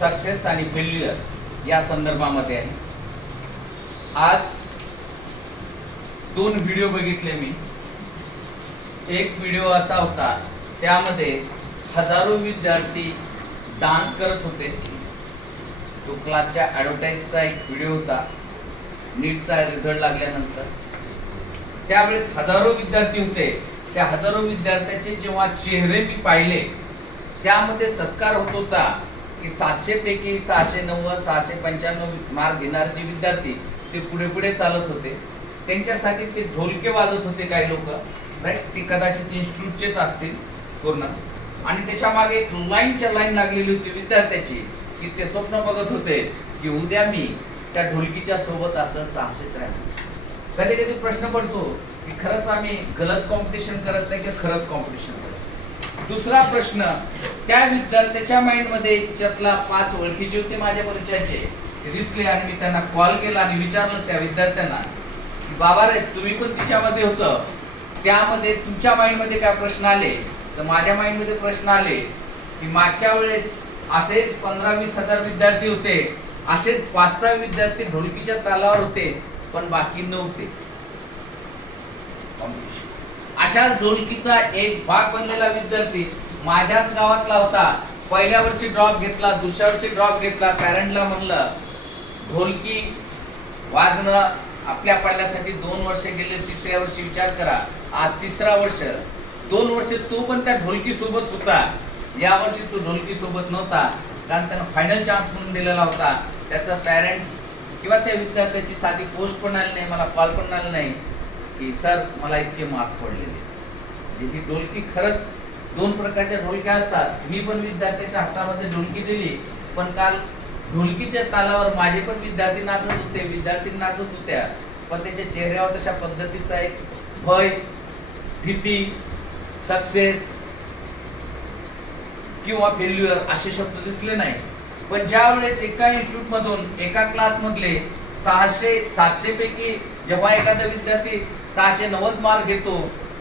Success आणि failure या संदर्भामध्ये आहे। आज 2 व्हिडिओ बघितले मी। एक व्हिडिओ असा होता, त्यामध्ये हजारो विद्यार्थी डान्स करत होते। तो क्लासच्या ॲडव्हर्टाइजचा एक व्हिडिओ होता, नीटचा रिझल्ट लागल्यानंतर। त्यावेळेस हजारो विद्यार्थी होते। त्या हजारो विद्यार्थ्यांचे जेव्हा चेहरे मी पाहिले, त्यामध्ये सत्कार होत होता की 700 पैकी 690 695 मार्क घेणारे जे विद्यार्थी ते पुढे पुढे चालत होते। त्यांच्यासाठी ते ढोलके वाजत होते काही लोक, राईट, ते कदाचित इन्स्टिट्यूटचेच असतील पूर्ण। आणि त्याच्या मागे एक लाईनच्या लाईन लागलेली होती विद्यार्थ्याची, की ते स्वप्न बघत होते की उद्या मी त्या ढोलकीच्या सोबत असं 693। कधी कधी प्रश्न पडतो की खरंच आम्ही गलत कॉम्पिटिशन करत नाही की खरंच कॉम्पिटिशन करत। दुसरा प्रश्न, त्या विद्यार्थ्याच्या माइंड मध्ये त्यातला 5 ओळखीचे होते माझ्या परिचयाचे, ते दिसले आणि मी त्यांना कॉल केला आणि विचारलं त्या विद्यार्थ्यांना की बाबा रे, तुम्ही पण तिच्यामध्ये होतं, त्यामध्ये तुमच्या माइंड मध्ये काय प्रश्न आले? तर माझ्या माइंड मध्ये प्रश्न आले की मागच्या वेळेस असेच 15-20 हजार विद्यार्थी होते, असेच 5-6 विद्यार्थी ढोलकीच्या तालावर होते, पण बाकी नव्हते। अशा ढोलकीचा एक भाग बनलेला विद्यार्थी माझ्याच गावातला होता। पहिल्या वर्षी ड्रॉप घेतला, दुसऱ्या वर्षी ड्रॉप घेतला। पॅरेंटला म्हणलं ढोलकी वाजणं आपल्या पाल्यासाठी 2 वर्ष गेले, तिसऱ्या वर्षी विचार करा, आज 3रा वर्ष। 2 वर्ष तो पण त्या ढोलकी सोबत होता, या वर्षी तो ढोलकी सोबत नव्हता, कारण त्यानं फायनल चान्स म्हणून दिलेला होता। त्याचा पॅरेंट्स किंवा त्या विद्यार्थ्याची साधी पोस्ट पण आली नाही, मला कॉल पण आला नाही की सर मला इतके मार्क्स पडलेले। ही ढोलकी खरंच 2 प्रकारच्या ढोलक्या असतात। मी पण विद्यार्थ्याच्या हातामध्ये ढोलकी दिली, पण काल ढोलकीच्या तालावर माझे पण विद्यार्थी नाचत होते, विद्यार्थी नाचत होत्या, पण त्यांच्या चेहऱ्यावर तशा पद्धतीचा एक भय, भीती, सक्सेस किंवा फेल्युअर असे शब्द दिसले नाही। पण ज्या वेळेस एका इन्स्टिट्यूट मधून, एका क्लास मधले 600-700 पैकी जेव्हा एखादा विद्यार्थी 690 मार्क घेतो,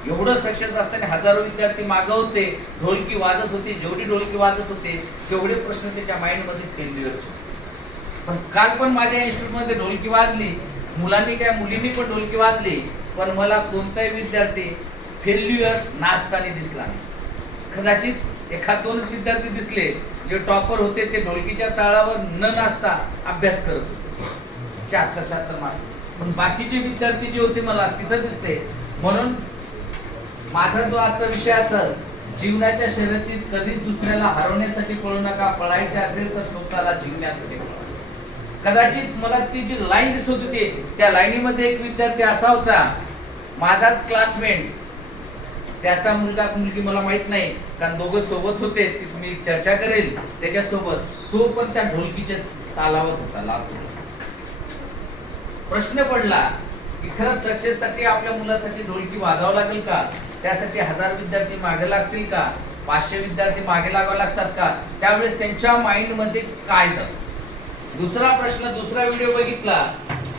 एवढं सक्सेस असताना हजारो विद्यार्थी मागे होते, ढोलकी वाजत होती, जेवढी ढोलकी वाजत होते तेवढे प्रश्न त्याच्या माइंड मध्ये फेल्युअरचे। पण काल पण माझ्या इन्स्टिट्यूट मध्ये ढोलकी वाजली, मुलांनी काय मुलींनी पण ढोलकी वाजली, पण मला कोणताही विद्यार्थी फेल्युअर नाचताना दिसला नाही। कदाचित 1-2 विद्यार्थी दिसले जे टॉपर होते, ते ढोलकीच्या ताळावर न नाचता अभ्यास करत होते, 76 मार्क। पण बाकीचे विद्यार्थी जे होते मला तिथं दिसते। म्हणून माझा जो आजचा विषय असेल, जीवनाच्या शर्यतीत कधीच दुसऱ्याला हरवण्यासाठी पळू नका, पळायचे असेल तर स्वतःला जिंकण्यासाठी पळा। कदाचित मला ती जी लाईन दिसत होती, त्या लाईनीमध्ये एक विद्यार्थी असा होता, माझाच क्लासमेट, त्याचा मुलगा मुलगी मला माहित नाही, कारण दोघं सोबत होते, ती मी चर्चा करेल त्याच्यासोबत। तो पण त्या ढोलकीच्या तालावर होता, लागतो। प्रश्न पडला की खरंच सक्सेस साठी आपल्या मुलासाठी ढोलकी वाजवावं लागेल का? त्यासाठी 1000 विद्यार्थी मागे लागतील का? 500 विद्यार्थी मागे लागावे लागतात का? त्यावेळेस त्यांच्या माइंड मध्ये काय झालं? दुसरा प्रश्न, दुसरा व्हिडिओ बघितला,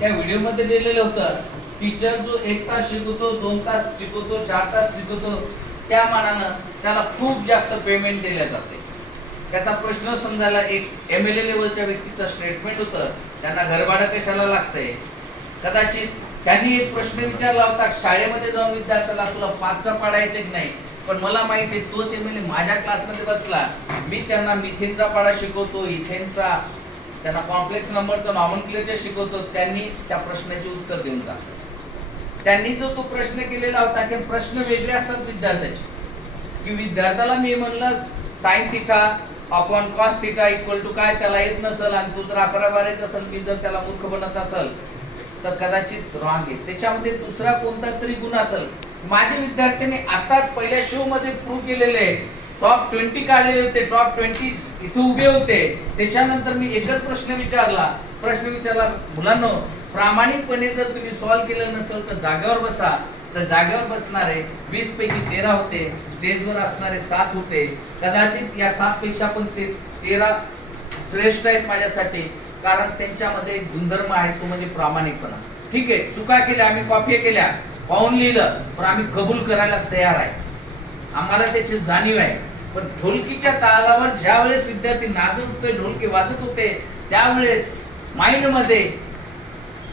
त्या व्हिडिओ मध्ये दिलेलं होतं टीचर जो 1 तास शिकवतो, 2 तास शिकवतो, 4 तास शिकवतो, त्या मानानं त्याला खूप जास्त पेमेंट दिले जाते। त्याचा प्रश्न समजायला एक MLA लेवलच्या व्यक्तीचं स्टेटमेंट होतं, त्यांना घरभाडं कशाला लागतंय? कदाचित त्यांनी एक प्रश्न विचारला होता शाळेमध्ये जाऊन विद्यार्थ्याला, तुला 5चा पाढा येते की नाही? पण मला माहिती आहे तोच MLA माझ्या क्लासमध्ये बसला, मी त्यांना मिथेनचा पाढा शिकवतो, इथेनचा, त्यांना कॉम्प्लेक्स नंबरचा नॉमनक्लेचर शिकवतो, त्यांनी त्या प्रश्नाचे उत्तर देऊन टाकलं। त्यांनी जो तो प्रश्न केलेला होता, की प्रश्न वेगळे असतात विद्यार्थ्याचे, की विद्यार्थ्याला मी म्हणलं sin theta upon cos theta equal to काय, त्याला येत नसेल आणि तू जर 11-12 असेल, की जर त्याला मूर्ख बनत असेल तर कदाचित रॉंग आहे। त्याच्यामध्ये दुसरा कोणता तरी गुण असेल। माझ्या विद्यार्थ्यांनी आताच पहिल्या शो मध्ये प्रूव्ह केलेले, टॉप 20 काढलेले होते, टॉप 20 इथे उभे होते। त्याच्यानंतर मी एकच प्रश्न विचारला, मुलांनो प्रामाणिकपणे जर तुम्ही सॉल्व्ह केलं नसेल तर जागेवर बसा। तर जागेवर बसणारे 20 पैकी 13 होते, स्टेजवर असणारे 7 होते। कदाचित या 7 पेक्षा पण ते 13 श्रेष्ठ आहेत माझ्यासाठी, कारण त्यांच्यामध्ये एक गुणधर्म आहे, तो म्हणजे प्रामाणिकपणा। ठीक आहे, चुका केल्या, आम्ही कॉपी केल्या, पाहून लिहिलं, पण आम्ही कबूल करायला तयार आहे, आम्हाला त्याची जाणीव आहे। पण ढोलकीच्या तालावर ज्या वेळेस विद्यार्थी नाचत होते, ढोलकी वाजत होते, त्यावेळेस माइंड मध्ये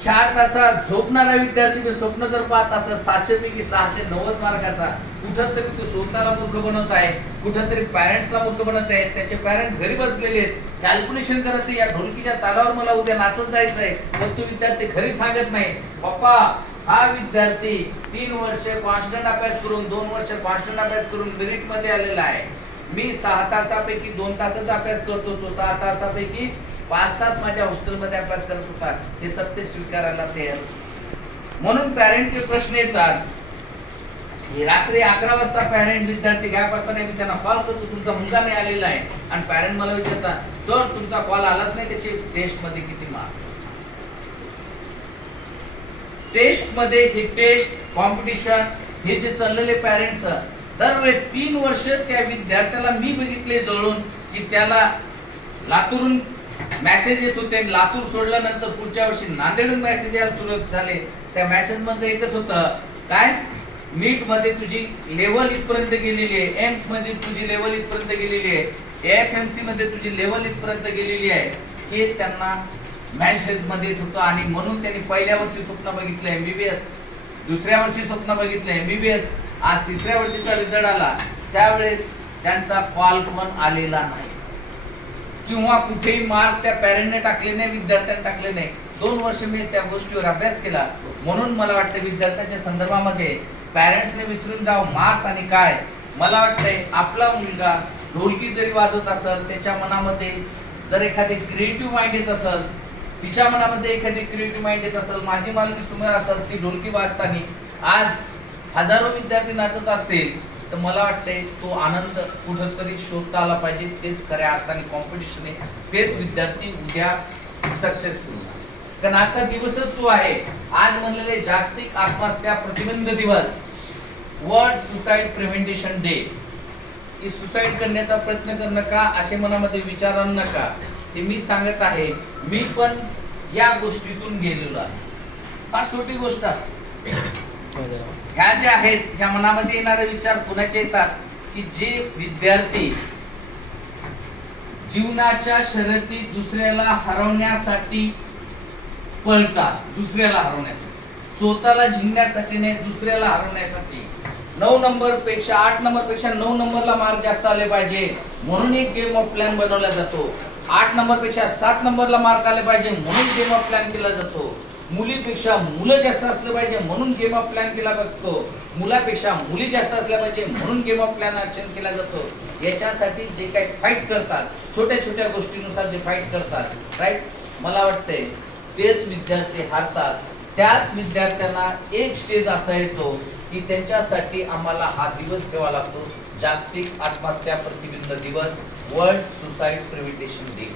4 तासात झोपणारा विद्यार्थी स्वप्न जर पाहत असेल 700 पैकी 690 मार्काचा, कुठंतरी तो स्वतःला मूर्ख बनवत आहे, कुठंतरी पॅरेंट्सला मूर्ख बनवत आहे. त्याचे पॅरेंट्स घरी बसलेले आहेत, कॅल्क्युलेशन करत या ढोलकीच्या तालावर मला उद्या नाचत जायचंय, पण तो विद्यार्थी घरी सांगत नाही, पप्पा हा विद्यार्थी 3 वर्ष कॉन्स्टंट अभ्यास करून 2 वर्ष कॉन्स्टंट अभ्यास करून मेरिट मध्ये आलेला आहे. मी 6 तासापैकी 2 तासाचा अभ्यास करतो, तो 6 तासापैकी 5 तास माझ्या हॉस्टेलमध्ये अभ्यास करत होता. हे सत्य स्वीकारायला तयार. म्हणून पॅरेंटचे प्रश्न येतात. रात्री 11 वाजता पॅरेंट विद्यार्थी गॅप असताना मी त्यांना कॉल करतो, तुमचा मुलगा नाही आलेला आहे, आणि पॅरेंट मला विचारतात, सर तुमचा कॉल आलाच नाही, त्याचे टेस्ट मध्ये किती मार्क्स? टेस्ट मध्ये ही टेस्ट कॉम्पिटिशन हे जे चाललेले पॅरेंट्स दरवेळेस 3 वर्ष त्या विद्यार्थ्याला मी बघितले जवळून की त्याला लातूरून मेसेज येत होते, लातूर सोडल्यानंतर पुढच्या वर्षी नांदेडून मेसेज यायला सुरुवात झाले. त्या मेसेज मध्ये एकच होतं, काय नीट मध्ये तुझी लेवल इथपर्यंत गेलेली आहे, एम्स मध्ये तुझी लेवल इथपर्यंत गेलेली आहे, एएफएमसी मध्ये तुझी लेवल इथपर्यंत गेलेली आहे, हे त्यांना मेसेज मध्ये येत होतं. आणि म्हणून त्यांनी पहिल्या वर्षी स्वप्न बघितलं एमबीबीएस, दुसऱ्या वर्षी स्वप्न बघितलं एमबीबीएस, आज 3ऱ्या वर्षीचा रिझल्ट आला, त्यावेळेस त्यांचा कॉल पण आलेला नाही किंवा कुठेही मार्क्स त्या पॅरेंटने टाकले नाही, विद्यार्थ्यांनी टाकले नाही. 2 वर्ष मी त्या गोष्टीवर अभ्यास केला. म्हणून मला वाटतं विद्यार्थ्यांच्या संदर्भामध्ये पॅरेंट्सने विसरून जाऊ मार्क्स आणि काय. मला वाटतंय आपला मुलगा ढोलकी जरी वाजवत असेल, त्याच्या मनामध्ये जर एखादी क्रिएटिव्ह माइंड येत असेल, तिच्या मनामध्ये एखादी क्रिएटिव्ह माइंड येत असेल, माझी मालकी सुमेर असेल, ती ढोलकी वाजताना आज हजारो विद्यार्थी नाचत असतील, तर मला वाटतंय तो आनंद कुठंतरी शोधता आला पाहिजे. तेच खऱ्या अर्थाने कॉम्पिटिशन आहे, तेच विद्यार्थी उद्या सक्सेसफुल. कारण आजचा दिवसच तो आहे. आज म्हणलेले जागतिक आत्महत्या प्रतिबंध दिवस, वर्ल्ड सुसाईड प्रिव्हेंटेशन डे. की सुसाईड करण्याचा प्रयत्न करू नका, असे मनामध्ये विचार आणू नका. ते मी सांगत आहे, मी पण या गोष्टीतून गेलेलो आहे. फार छोटी गोष्ट असते. ह्या ज्या आहेत ह्या मनामध्ये येणारे विचार कुणाचे येतात की जे विद्यार्थी जीवनाच्या शर्यतीत दुसऱ्याला हरवण्यासाठी पळतात, दुसऱ्याला हरवण्यासाठी, स्वतःला जिंकण्यासाठी नाही, दुसऱ्याला हरवण्यासाठी. 9 नंबर पेक्षा 8 नंबर पेक्षा 9 नंबरला मार्क जास्त आले पाहिजे म्हणून एक गेम ऑफ प्लॅन बनवला जातो. 8 नंबर पेक्षा 7 नंबरला मार्क आले पाहिजे म्हणून गेम ऑफ प्लॅन केला जातो. मुलीपेक्षा मुलं जास्त असलं पाहिजे म्हणून गेम ऑफ प्लॅन केला बघतो. मुलापेक्षा मुली जास्त असल्या पाहिजे म्हणून गेम ऑफ प्लॅन आचरण केला जातो. याच्यासाठी जे काही फाईट करतात, छोट्या छोट्या गोष्टीनुसार जे फाईट करतात, राईट, मला वाटतंय तेच विद्यार्थी हारतात. त्याच विद्यार्थ्यांना एक स्टेज असा येतो की त्यांच्यासाठी आम्हाला हा दिवस ठेवा लागतो, जागतिक आत्महत्या प्रतिबंध दिवस, वर्ल्ड सुसाईड प्रिव्हेंटेशन डे.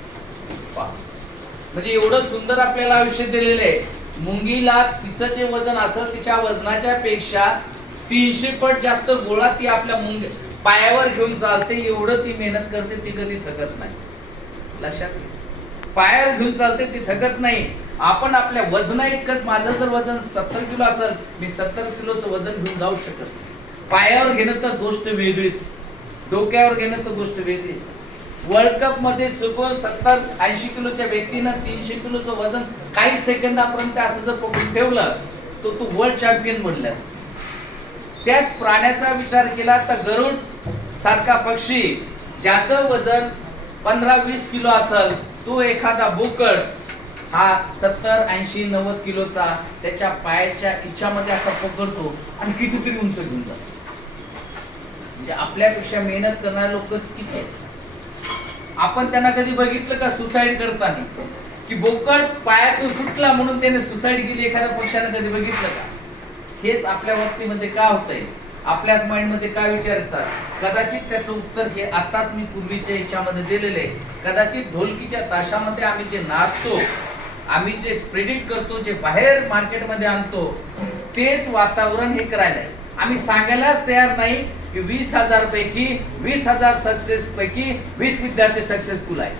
म्हणजे एवढं सुंदर आपल्याला आयुष्य दिलेलं आहे. मुंगीला तिचं जे वजन असेल तिच्या वजनाच्या पेक्षा 300 पट जास्त गोळा ती आपल्या पायावर घेऊन चालते. एवढं ती मेहनत करते, ती कधी थकत नाही. लक्षात घ्या, पायावर घेऊन चालते, ती थकत नाही. आपण आपल्या वजना इतकंच, माझं जर वजन 70 किलो असेल, मी 70 किलोचं वजन घेऊन जाऊ शकत नाही. पायावर घेणं तर गोष्ट वेगळीच, डोक्यावर घेणं तर गोष्ट वेगळीच. वर्ल्ड कप मध्ये चुकून 70-80 किलोच्या व्यक्तीनं 300 किलोचं वजन काही सेकंदापर्यंत असं जर पकडून ठेवलं तर तो वर्ल्ड चॅम्पियन बनला. त्याच प्राण्याचा विचार केला तर गरुड सारखा पक्षी ज्याचं वजन 15-20 किलो असेल, तो एखादा बोकड हा 70-80-90 किलोचा त्याच्या पायाच्या इच्छामध्ये असा पकडतो आणि कितीतरी उंच घेऊन जातो. म्हणजे आपल्यापेक्षा मेहनत करणारे लोक किती आहेत. आपण त्यांना कधी बघितलं का सुसाईड करताना, की बोकड पायातून सुटला म्हणून त्याने सुसाईड केली एखाद्या पक्षाने कधी बघितलं का? हेच आपल्या बाबतीमध्ये का होतंय, आपल्याच माइंड मध्ये काय विचार येतात. कदाचित त्याचं उत्तर हे आताच मी पूर्वीच्या याच्यामध्ये दिलेले. कदाचित ढोलकीच्या ताशामध्ये आम्ही जे नाचतो, आम्ही जे प्रिडिक्ट करतो, जे बाहेर मार्केटमध्ये आणतो, तेच वातावरण हे करायला आम्ही सांगायलाच तयार नाही की 20,000 पैकी 20,000 सक्सेस पैकी 20 विद्यार्थी सक्सेसफुल आहे.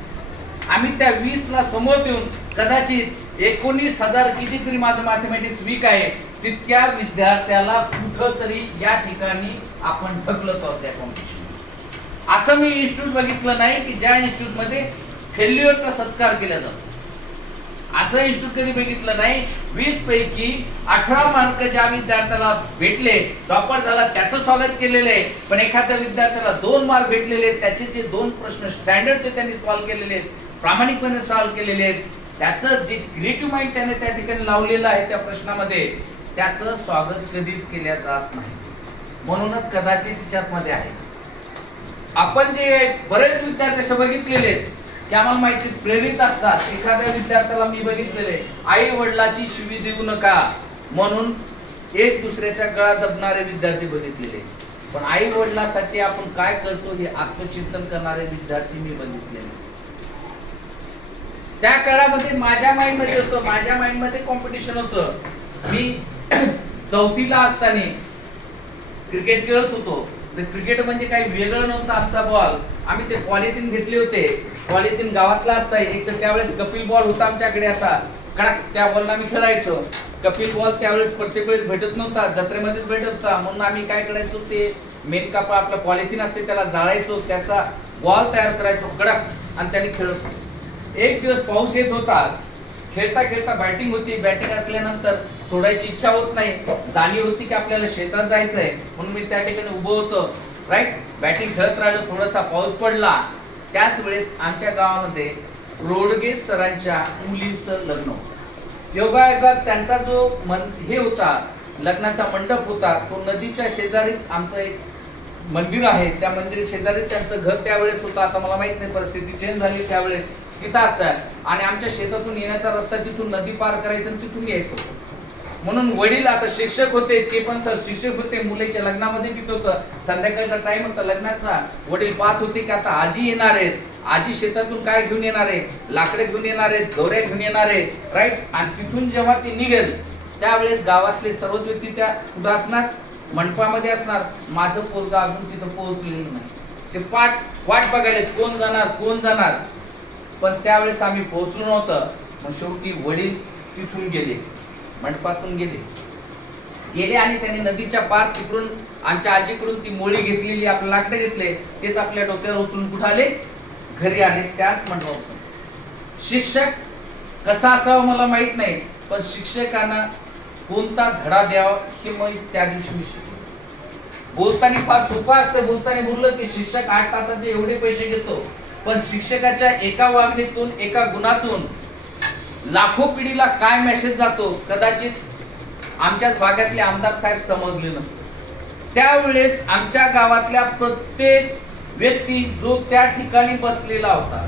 आम्ही त्या 20 ला समोर देऊन कदाचित 19,000 कितीतरी माझं मॅथमॅटिक्स वीक आहे तितक्या विद्यार्थ्याला कुठंतरी या ठिकाणी आपण ढकलत आहोत त्या कॉम्पिटिशन. असं मी इन्स्टिट्यूट बघितलं नाही की ज्या इन्स्टिट्यूटमध्ये फेल्युअरचा सत्कार केला जातो. असं इन्स्टिट्यूट कधी बघितलं नाही. 20 पैकी 18 मार्क ज्या विद्यार्थ्याला भेटले, टॉपर झाला, त्याचं स्वागत केलेलं आहे. पण एखाद्या विद्यार्थ्याला 2 मार्क भेटलेले, त्याचे जे 2 प्रश्न स्टँडर्डचे त्यांनी सॉल्व्ह केलेले आहेत, प्रामाणिकपणे सॉल्व्ह केलेले आहेत, त्याचं जे क्रिएटिव्ह माइंड त्याने त्या ठिकाणी लावलेलं आहे त्या प्रश्नामध्ये, त्याचं स्वागत कधीच केल्या जात नाही. म्हणूनच कदाचित तिच्यामध्ये आहे. आपण जे बरेच विद्यार्थी असं बघितलेले आहेत की आम्हाला माहिती प्रेरित असतात. एखाद्या विद्यार्थ्याला मी बघितलेले, आई वडिलाची शिवी देऊ नका म्हणून एक दुसऱ्याच्या गळा दबणारे विद्यार्थी बघितलेले. पण आई वडिलांसाठी आपण काय करतो हे आत्मचिंतन करणारे विद्यार्थी मी बघितलेले. त्या काळामध्ये माझ्या माइंड मध्ये होतं, माझ्या माइंड मध्ये कॉम्पिटिशन होतं. मी 4थीला असताना क्रिकेट खेळत होतो. क्रिकेट म्हणजे काही वेगळं नव्हतं. आमचा बॉल आम्ही ते पॉलिथिन घेतले होते. पॉलिथिन गावातला असताय. एक तर त्यावेळेस कपिल बॉल होता आमच्याकडे असा कडक, त्या बॉलला आम्ही खेळायचो. कपिल बॉल त्यावेळेस प्रत्येक वेळेस भेटत नव्हता, जत्रेमध्येच भेटत होता. म्हणून आम्ही काय करायचो, ते मेन कापड आपलं पॉलिथिन असते त्याला जाळायचो, त्याचा बॉल तयार करायचो कडक आणि त्याने खेळत. एक दिवस पाऊस येत होता. खेळता खेळता बॅटिंग होती. बॅटिंग असल्यानंतर सोडायची इच्छा होत नाही. जाणीव होती की आपल्याला शेतात जायचंय म्हणून मी त्या ठिकाणी उभं होतो. राईट, बॅटिंग खेळत राहिलो. थोडासा पाऊस पडला. त्याच वेळेस आमच्या गावामध्ये रोडगे सरांच्या मुलीचं लग्न होतं. योगायोगात त्यांचा जो हे होता, लग्नाचा मंडप होता, तो नदीच्या शेजारीच आमचं एक मंदिर आहे. त्या मंदिर शेजारी त्यांचं घर त्यावेळेस होतं. आता मला माहित नाही, परिस्थिती चेंज झाली त्यावेळेस. तिथं असतात आणि आमच्या शेतातून येण्याचा रस्ता तिथून नदी पार करायचं आणि तिथून यायचं. म्हणून वडील आता शिक्षक होते, ते पण सर शिक्षक होते. मुलीच्या लग्नामध्ये तिथं होतं. संध्याकाळचा टाइम होता लग्नाचा. वडील पाहत होते की आता आजी येणार आहेत. आजी शेतातून काय घेऊन येणार आहे, लाकडे घेऊन येणार आहेत, गौऱ्या घेऊन येणार आहे. राईट, आणि तिथून जेव्हा ती निघेल त्यावेळेस गावातले सर्वच व्यक्ती त्या कुठं असणार, मंडपामध्ये असणार. माझं पोरगा अजून तिथं पोहोचलेलं नाही. ते वाट बघायला कोण जाणार कोण जाणार. पण त्यावेळेस आम्ही पोहोचलो नव्हतं. मग शेवटी वडील तिथून गेले, मंडपातून गेले आणि त्यांनी नदीच्या पार तिकडून आमच्या आजीकडून ती मोळी घेतलेली, आपले लाकडे घेतले, तेच आपल्या डोक्यावर उचलून कुठे आले, घरी आले. त्याच मंडपातून. शिक्षक कसा असावा मला माहित नाही, पण शिक्षकांना कोणता धडा द्यावा हे मग त्या दिवशी मी शिकलो. बोलताना फार सोपं असतं. बोलताना बोललं की शिक्षक 8 तासाचे एवढे पैसे घेतो, पण शिक्षकाच्या एका वागणीतून, एका गुणातून लाखो पिढीला काय मेसेज जातो कदाचित आमच्याच भागातले आमदार साहेब समजले नसते. त्यावेळेस आमच्या गावातल्या प्रत्येक व्यक्ती जो त्या ठिकाणी बसलेला होता,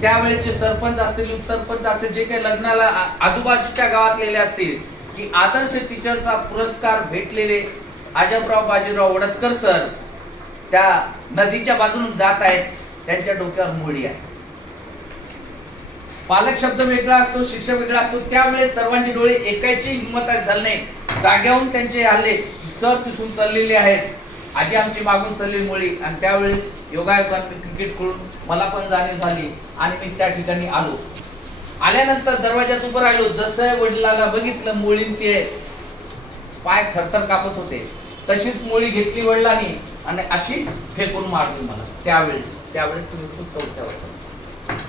त्यावेळेचे सरपंच असतील, उपसरपंच असतील, जे काही लग्नाला आजूबाजूच्या गावातलेले असतील, की आदर्श टीचरचा पुरस्कार भेटलेले अजबराव बाजीराव वडतकर सर त्या नदीच्या बाजून जात आहेत. त्यांच्या डोक्यावर मोळी आहे. पालक शब्द वेगळा असतो, शिक्षक वेगळा असतो. त्यावेळेस सर्वांचे डोळे एकाची हिंमत झाली नाही. जाग्याहून त्यांचे आले, सर तिथून चाललेले आहेत. आजी आमची मागून चाललेली मोळी. आणि त्यावेळेस योगायोगाने क्रिकेट खेळून मला पण जाणीव झाली आणि मी त्या ठिकाणी आलो. आल्यानंतर दरवाजात उभं राहिलो. जसं वडिलाला बघितलं मोळीन, ते पाय थरथर कापत होते. तशीच मोळी घेतली वडिलांनी आणि अशी फेकून मारली मला. त्यावेळेस तुम्ही खूप 4थ्या वर्गात.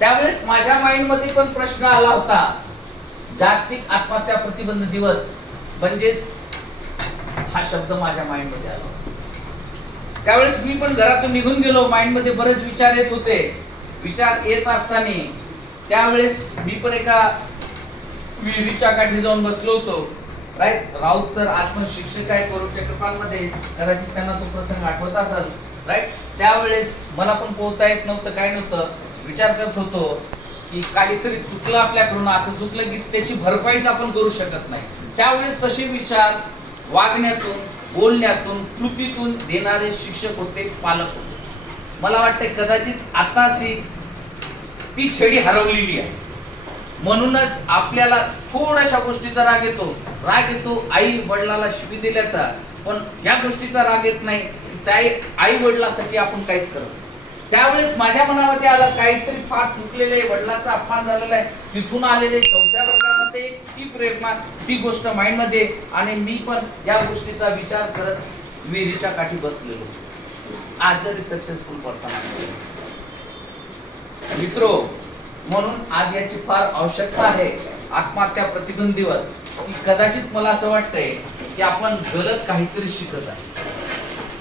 त्यावेळेस माझ्या माइंड मध्ये पण प्रश्न आला होता, जागतिक आत्महत्या प्रतिबंध दिवस म्हणजेच हा शब्द माझ्या माइंड मध्ये आला. त्यावेळेस मी पण घरातून निघून गेलो. माइंड मध्ये बरेच विचार येत होते. विचार येत असताना त्यावेळेस मी पण एका विहिरीच्या काठी जाऊन बसलो होतो. राईट, राऊत सर आज पण शिक्षक आहेत वरुडच्या कृपांमध्ये, कदाचित त्यांना तो प्रसंग आठवत असेल. राईट, त्यावेळेस मला पण पोहता येत नव्हतं, काय नव्हतं. विचार करत होतो की काहीतरी चुकलं आपल्याकडून, असं चुकलं की त्याची भरपाईच आपण करू शकत नाही. त्यावेळेस तसे विचार वागण्यातून, बोलण्यातून, कृतीतून देणारे शिक्षक होते, पालक होते. मला वाटते कदाचित आताची ती छडी हरवलेली आहे. म्हणूनच आपल्याला थोड्याशा गोष्टीचा राग येतो आई वडिलाला शिवी दिल्याचा. पण या गोष्टीचा राग येत नाही, त्या आई वडिलांसाठी आपण काहीच करत. त्यावेळेस माझ्या मनामध्ये आलं काहीतरी फार चुकलेलं आहे, वडिलांचा अपमान झालेला आहे. तिथून आलेले 4थ्या वर्गामध्ये ती प्रेरणा, ती गोष्ट माइंड मध्ये, आणि मी पण या गोष्टीचा विचार करत विहिरीच्या काठी बसलेलो. आज जरी सक्सेसफुल पर्सन आहे मित्रो, म्हणून आज याची फार आवश्यकता आहे आत्महत्या प्रतिबंध दिवस, की कदाचित मला असं वाटतंय की आपण गलत काहीतरी शिकत आहे.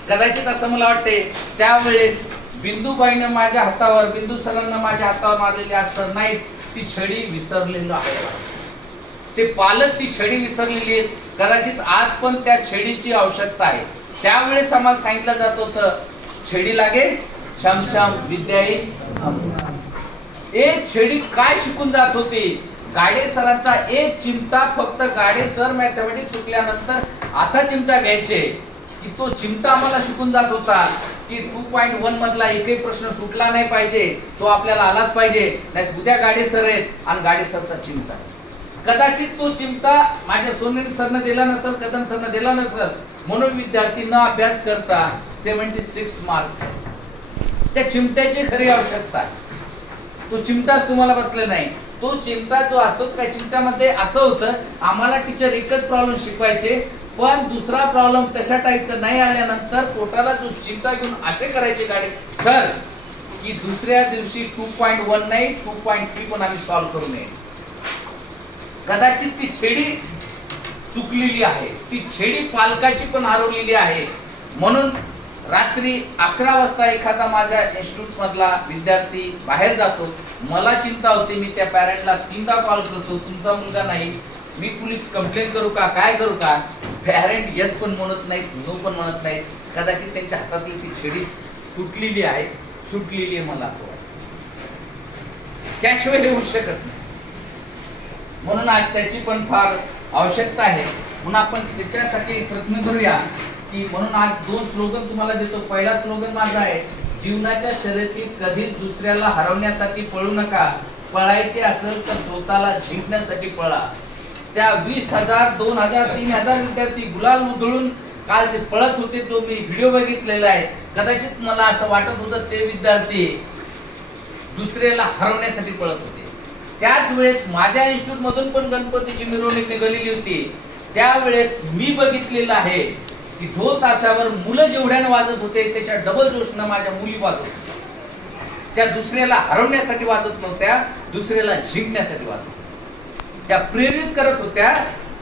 कदाचित असं मला वाटतंय त्यावेळेस बिंदुबाईने माझ्या हातावर, बिंदू सरांना माझ्या हातावर मारलेले असं नाही, ती छडी विसरलेलो आहे. ते पालक ती छडी विसरलेली आहे. कदाचित आज पण त्या छडीची आवश्यकता आहे. त्यावेळेस आम्हाला सांगितलं जात होतं, छडी लागे छमछम विद्या एक छडी काय शिकून जात होती. गाडे सरांचा एक चिमटा, फक्त गाडे सर मॅथमॅटिक्स सुटल्यानंतर असा चिमटा घ्यायचे की तो चिमटा आम्हाला शिकून जात होता की 2.1 मधला एकही प्रश्न सुटला नाही पाहिजे, तो आपल्याला आलाच पाहिजे, नाही उद्या गाडे सर आहेत आणि गाडे सरचा चिमटा. कदाचित तो चिमटा माझ्या सोनेरी सरनं दिला नसेल, कदम सरनं दिला नसेल, म्हणून विद्यार्थ्यांना अभ्यास करता 76 मार्क्स. त्या चिमट्याची खरी आवश्यकता आहे. तो चिमटाच तुम्हाला बसले नाही. तो चिमटा जो असतो त्या चिमट्यामध्ये असं होतं, आम्हाला टीचर एकच प्रॉब्लेम शिकवायचे, पण दुसरा प्रॉब्लेम तशा टाईपचा नाही आल्यानंतर पोटाला जो चिमटा घेऊन असे करायचे गाडी सर की दुसऱ्या दिवशी 2.1 नाही 2.3 पण आम्ही सॉल्व्ह करू नये. कदाचित ती छेडी चुकलेली आहे, ती छेडी पालकाची पण हरवलेली आहे. म्हणून रात्री 11 वाजता एखादा माझ्या इन्स्टिट्यूट मधला विद्यार्थी बाहेर जातो, मला चिंता होते, मी त्या पॅरेंटला 3दा कॉल करतो, तुमचा मुलगा नाही, मी पोलीस कंप्लेंट करू का, काय करू का. पॅरेंट यस पण म्हणत नाहीत, नो पण म्हणत नाहीत. कदाचित त्यांच्या हातातली ती छेडी तुटलेली आहे, सुटलेली आहे, मला असं वाटतं. त्याशिवाय हे होऊ शकत नाही. म्हणून आज त्याची पण फार आवश्यकता आहे. म्हणून आपण त्याच्यासाठी प्रयत्न करूया की म्हणून आज 2 स्लोगन तुम्हाला देतो. पहिला स्लोगन माझा आहे, जीवनाच्या शर्यतीत कधीच दुसऱ्याला हरवण्यासाठी पळू नका, पळायचे असेल तर स्वतःला जिंकण्यासाठी पळा. त्या 20,000 2,000 3,000 विद्यार्थी गुलाल उधळून काल जे पळत होते, तो मी व्हिडिओ बघितलेला आहे. कदाचित मला असं वाटत होतं ते विद्यार्थी दुसऱ्याला हरवण्यासाठी पळत होते. त्याच वेळेस माझ्या इन्स्टिट्यूट मधून पण गणपतीची मिरवणूक निघालेली होती. त्यावेळेस मी बघितलेलं आहे की ढोल ताशावर मुलं जेवढ्यानं वाजत होते त्याच्या डबल जोशनं माझ्या मुली वाजत होत्या. त्या दुसऱ्याला हरवण्यासाठी वाजत नव्हत्या, दुसऱ्याला जिंकण्यासाठी वाजत होत्या. त्या प्रेरित करत होत्या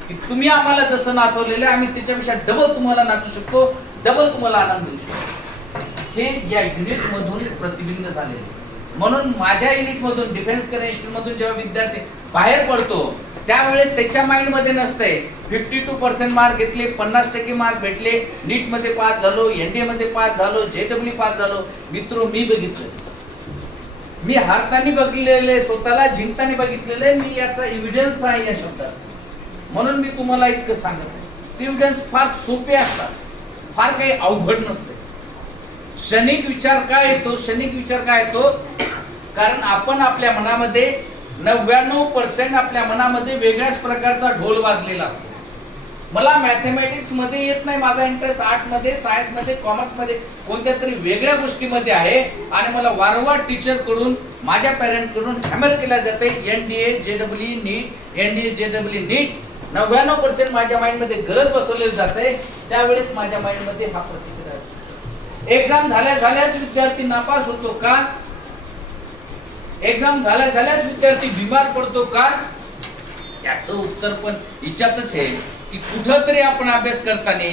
की तुम्ही आम्हाला जसं नाचवलेलं आम्ही त्याच्यापेक्षा डबल तुम्हाला नाचू शकतो, डबल तुम्हाला आनंद देऊ शकतो. हे या युनिट मधून प्रतिबिंब झालेले. म्हणून माझ्या युनिट मधून, डिफेन्स करिअर इन्स्टिट्यूट मधून जेव्हा विद्यार्थी बाहेर पडतो त्यावेळेस त्याच्या माइंड मध्ये नसते 52% मार्क घेतले, 50% मार्क भेटले, नीट मध्ये पास झालो, एनडीए मध्ये पास झालो, जेडब्ल्यू पास झालो. मित्र, मी बघितलं, मी हारताना बघितलेले, स्वतःला जिंकताना बघितलेले, मी याचा एव्हिडन्स आहे या शब्दात. म्हणून मी तुम्हाला इतकं सांगत आहे, एव्हिडन्स फार सोपे असतात, फार काही अवघड नसते. क्षणिक विचार काय येतो, क्षणिक विचार काय येतो, कारण आपण आपल्या मनामध्ये 99% आपल्या मनामध्ये वेगळ्याच प्रकारचा ढोल वाजलेला असतो. मला मॅथमॅटिक्स मध्ये येत नाही, माझा इंटरेस्ट आर्ट्स मध्ये, सायन्स मध्ये, कॉमर्स मध्ये, कोणत्या तरी वेगळ्या गोष्टीमध्ये आहे. आणि मला वारंवार टीचर कडून, माझ्या पॅरेंट कडून हॅमर केला जाते एनडीए जेडब्ल्यू नीट, एनडीए जेडब्ल्यू नीट. 99% माझ्या माइंड मध्ये गलत बसवलेलं जाते. त्यावेळेस माझ्या माइंड मध्ये हा प्रतिक्रिया, एक्झाम झाल्याच विद्यार्थी नापास होतो का, एक्झाम झाल्याच विद्यार्थी बिमार पडतो का, याचं उत्तर पण हिच्यातच आहे की कुठंतरी आपण अभ्यास करताना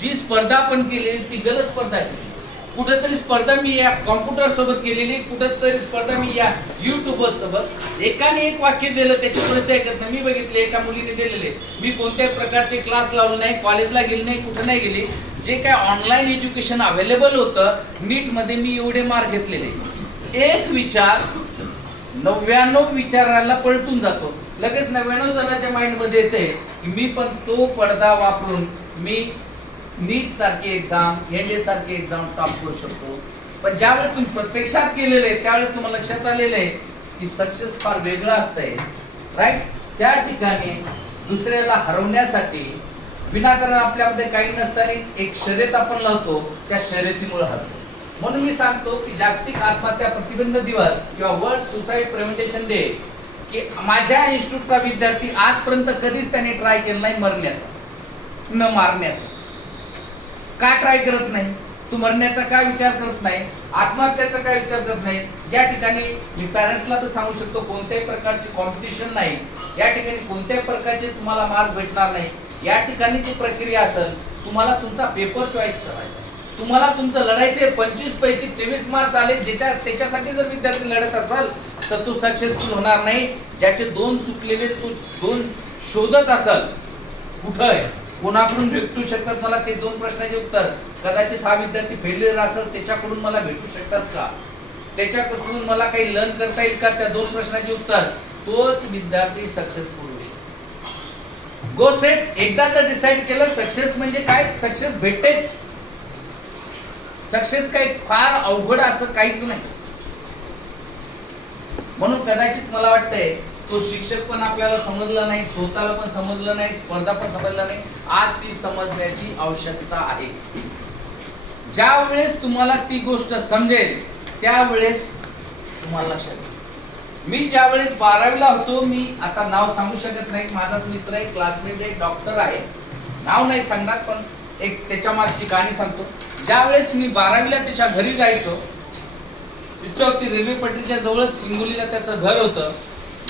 जी स्पर्धा आपण केलेली ती गलत स्पर्धा केली. कुठेतरी स्पर्धा मी या कॉम्प्युटर सोबत केलेली, कुठेतरी स्पर्धा मी या युट्यूबर सोबत. एकाने एक वाक्य दिलं त्याची पुढे ऐकत नाही. मी बघितले एका मुलीने दिलेले, मी कोणत्याही प्रकारचे क्लास लावले नाही, कॉलेजला गेली नाही, कुठे नाही गेली, जे काय ऑनलाईन एज्युकेशन अवेलेबल होतं नीट मध्ये मी एवढे मार्क घेतलेले. एक विचार 99 विचाराला पलटून जातो, लगेच 99 जणांच्या माइंड मध्ये येते की मी पण तो पडदा वापरून मी नीट सारखी एक्झाम, एनडीए सारखी एक्झाम टॉप करू शकतो. पण ज्यावेळेस तुम्ही प्रत्यक्षात केलेले त्यावेळेस तुम्हाला लक्षात आलेलं आहे की सक्सेस फार वेगळं असतंय, राईट. त्या ठिकाणी दुसऱ्याला हरवण्यासाठी विनाकारण आपल्यामध्ये काही नसताना एक शर्यत आपण लावतो, त्या शर्यतीमुळे हरतो. म्हणून मी सांगतो की जागतिक आत्महत्या प्रतिबंध दिवस किंवा वर्ल्ड सुसाईड प्रिव्हेंशन डे, की माझ्या इन्स्टिट्यूटचा विद्यार्थी आजपर्यंत कधीच त्याने ट्राय केलं नाही मरण्याचा, न मारण्याचा. का ट्राय करत नाही, तू मरण्याचा काय विचार करत नाही, आत्महत्याचा काय विचार करत नाही. या ठिकाणी मी पॅरेंट्सला तर सांगू शकतो कोणत्याही प्रकारची कॉम्पिटिशन नाही, या ठिकाणी कोणत्याही प्रकारचे तुम्हाला मार्क भेटणार नाही. या ठिकाणी जी प्रक्रिया असेल, तुम्हाला तुमचा पेपर चॉईस करायचा, तुम्हाला तुमचं लढायचे. 25 पैकी 23 मार्क्स आले, त्याच्यासाठी जर विद्यार्थी लढत असेल तर तो सक्सेसफुल होणार नाही. ज्याचे 2 चुकलेले तो 2 शोधत असेल, कुठं आहे, कोणाकडून भेटू शकतात मला ते 2 प्रश्नाचे उत्तर. कदाचित हा विद्यार्थी फेल्युअर असेल, त्याच्याकडून मला भेटू शकतात का, त्याच्याकडून मला काही लर्न करता येईल का, त्या 2 प्रश्नाचे उत्तर, तोच विद्यार्थी सक्सेसफुल होऊ शकतो. गो सेट एकदा जर डिसाइड केलं सक्सेस म्हणजे काय, सक्सेस भेटतेच. सक्सेस काही फार अवघड असं काहीच नाही. म्हणून कदाचित मला वाटतंय तो शिक्षक पण आपल्याला समजला नाही, स्वतःला पण समजलं नाही, स्पर्धा पण समजला नाही. आज ती समजण्याची आवश्यकता आहे. ज्या वेळेस तुम्हाला ती गोष्ट समजेल त्यावेळेस तुम्हाला लक्षात येईल. मी ज्या वेळेस 12वीला होतो, मी आता नाव सांगू शकत नाही, माझाच मित्र आहे, क्लासमेट आहे, डॉक्टर आहे, नाव नाही सांगणार, पण एक त्याच्या मागची कहाणी सांगतो. ज्या वेळेस मी 12वीला त्याच्या घरी जायचो, तिथं रेल्वे पट्टीच्या जवळच हिंगोलीला त्याचं घर होतं.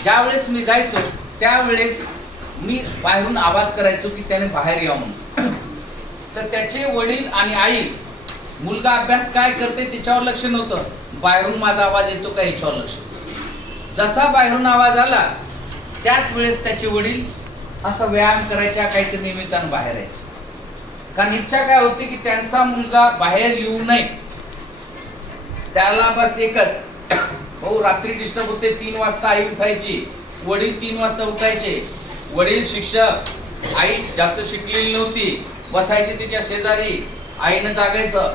ज्या वेळेस मी जायचो त्यावेळेस मी बाहेरून आवाज करायचो की त्याने बाहेर यावं. तर त्याचे वडील आणि आई, मुलगा अभ्यास काय करते त्याच्यावर लक्ष नव्हतं, बाहेरून माझा आवाज येतो का याच्यावर लक्ष. जसा बाहेरून आवाज आला त्याच वेळेस त्याचे वडील असं व्यायाम करायच्या काहीतरी निमित्तानं बाहेर यायचे. कारण इच्छा काय होती की त्यांचा मुलगा बाहेर येऊ नये. त्याला बस एकच, भाऊ रात्री डिस्टर्ब होते, 3 वाजता आई उठायची, वडील 3 वाजता उठायचे. वडील शिक्षक, आई जास्त शिकलेली नव्हती, बसायची तिच्या शेजारी, आईनं जागायचं,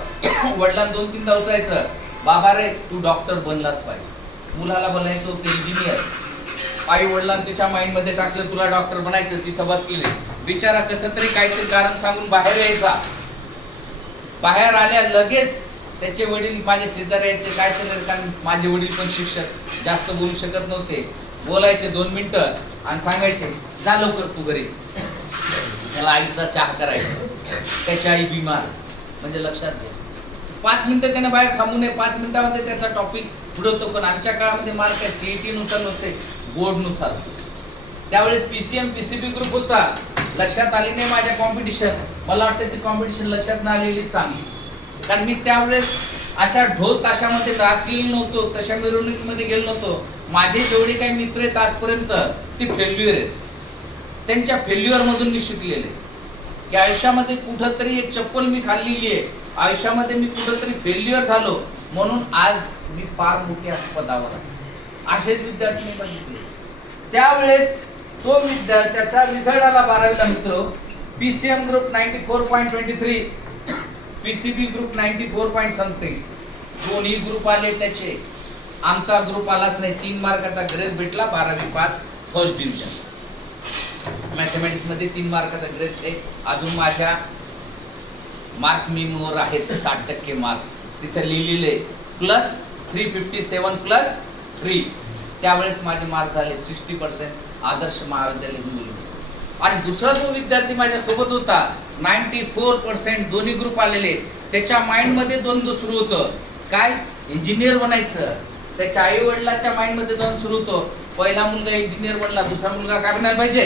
वडिलांना 2-3दा उठायचं, बाबा रे तू डॉक्टर बनलाच पाहिजे. मुलाला बनायचं होतं इंजिनियर. आई वडिलांना तिच्या माइंड मध्ये टाकलं तुला डॉक्टर बनायचं. तिथं बसलेले बिचारा कसं तरी काहीतरी कारण सांगून बाहेर यायचा. बाहेर आल्या लगेच त्याचे वडील माझे शेजारी यायचे, काय चाललं, कारण माझे वडील पण शिक्षक, जास्त बोलू शकत नव्हते, बोलायचे 2 मिनिटं आणि सांगायचे जा लवकर तू घरी. त्याला आईचा चहा करायचा, त्याची आई बिमार, म्हणजे लक्षात घ्या 5 मिनिटं त्याने बाहेर थांबू नये, 5 मिनिटांमध्ये त्याचा टॉपिक पुढवतो. पण आमच्या काळामध्ये मार्क आहे सीईटी नुसार नसते, बोर्ड नुसार. त्यावेळेस पीसीएम पीसीबी ग्रुप होता, लक्षात आली नाही माझ्या कॉम्पिटिशन. मला वाटतं ती कॉम्पिटिशन लक्षात नाही आलेली चांगली, कारण मी त्यावेळेस अशा ढोल ताशामध्ये नाचलेलो नव्हतो, तशा मिरवणुकीमध्ये गेलो नव्हतो. माझे जेवढे काही मित्र आहेत आजपर्यंत ते फेल्युअर आहेत. त्यांच्या फेल्युअर मधून मी शिकलेले की आयुष्यामध्ये कुठंतरी एक चप्पल मी खाल्लेली आहे, आयुष्यामध्ये मी कुठंतरी फेल्युअर झालो, म्हणून आज मी फार मोठ्या पदावर आहे. असेच विद्यार्थी मी बघितले. त्यावेळेस तो विद्यार्थ्याचा रिझल्ट आला 12वीला मित्र. PCM group 94.23, PCB group 94.something. दोन्ही ग्रुप आले त्याचे. आमचा ग्रुप आलाच नाही. 3 मार्काचा ग्रेस भेटला, 12वी पास, फर्स्ट डिव्हिजन. मॅथमॅटिक्स मध्ये 3 मार्काचा ग्रेस आहे. अजून माझ्या मार्क मीमोर आहेत 60% मार्क, तिथे लिहिलेले प्लस 357 प्लस 3. त्यावेळेस माझे मार्क झाले 60%, आदर्श महाविद्यालय हिंगोली. आणि दुसरा जो विद्यार्थी माझ्या सोबत होता 94%, दोन्ही ग्रुप आलेले, त्याच्या माइंड मध्ये द्वंद्व सुरू होतं, काय इंजिनियर बनायचं. त्याच्या आई वडिलांच्या माइंड मध्ये द्वंद्व सुरू होतं. पहिला मुलगा इंजिनियर बनला, दुसरा मुलगा काय बनायला पाहिजे,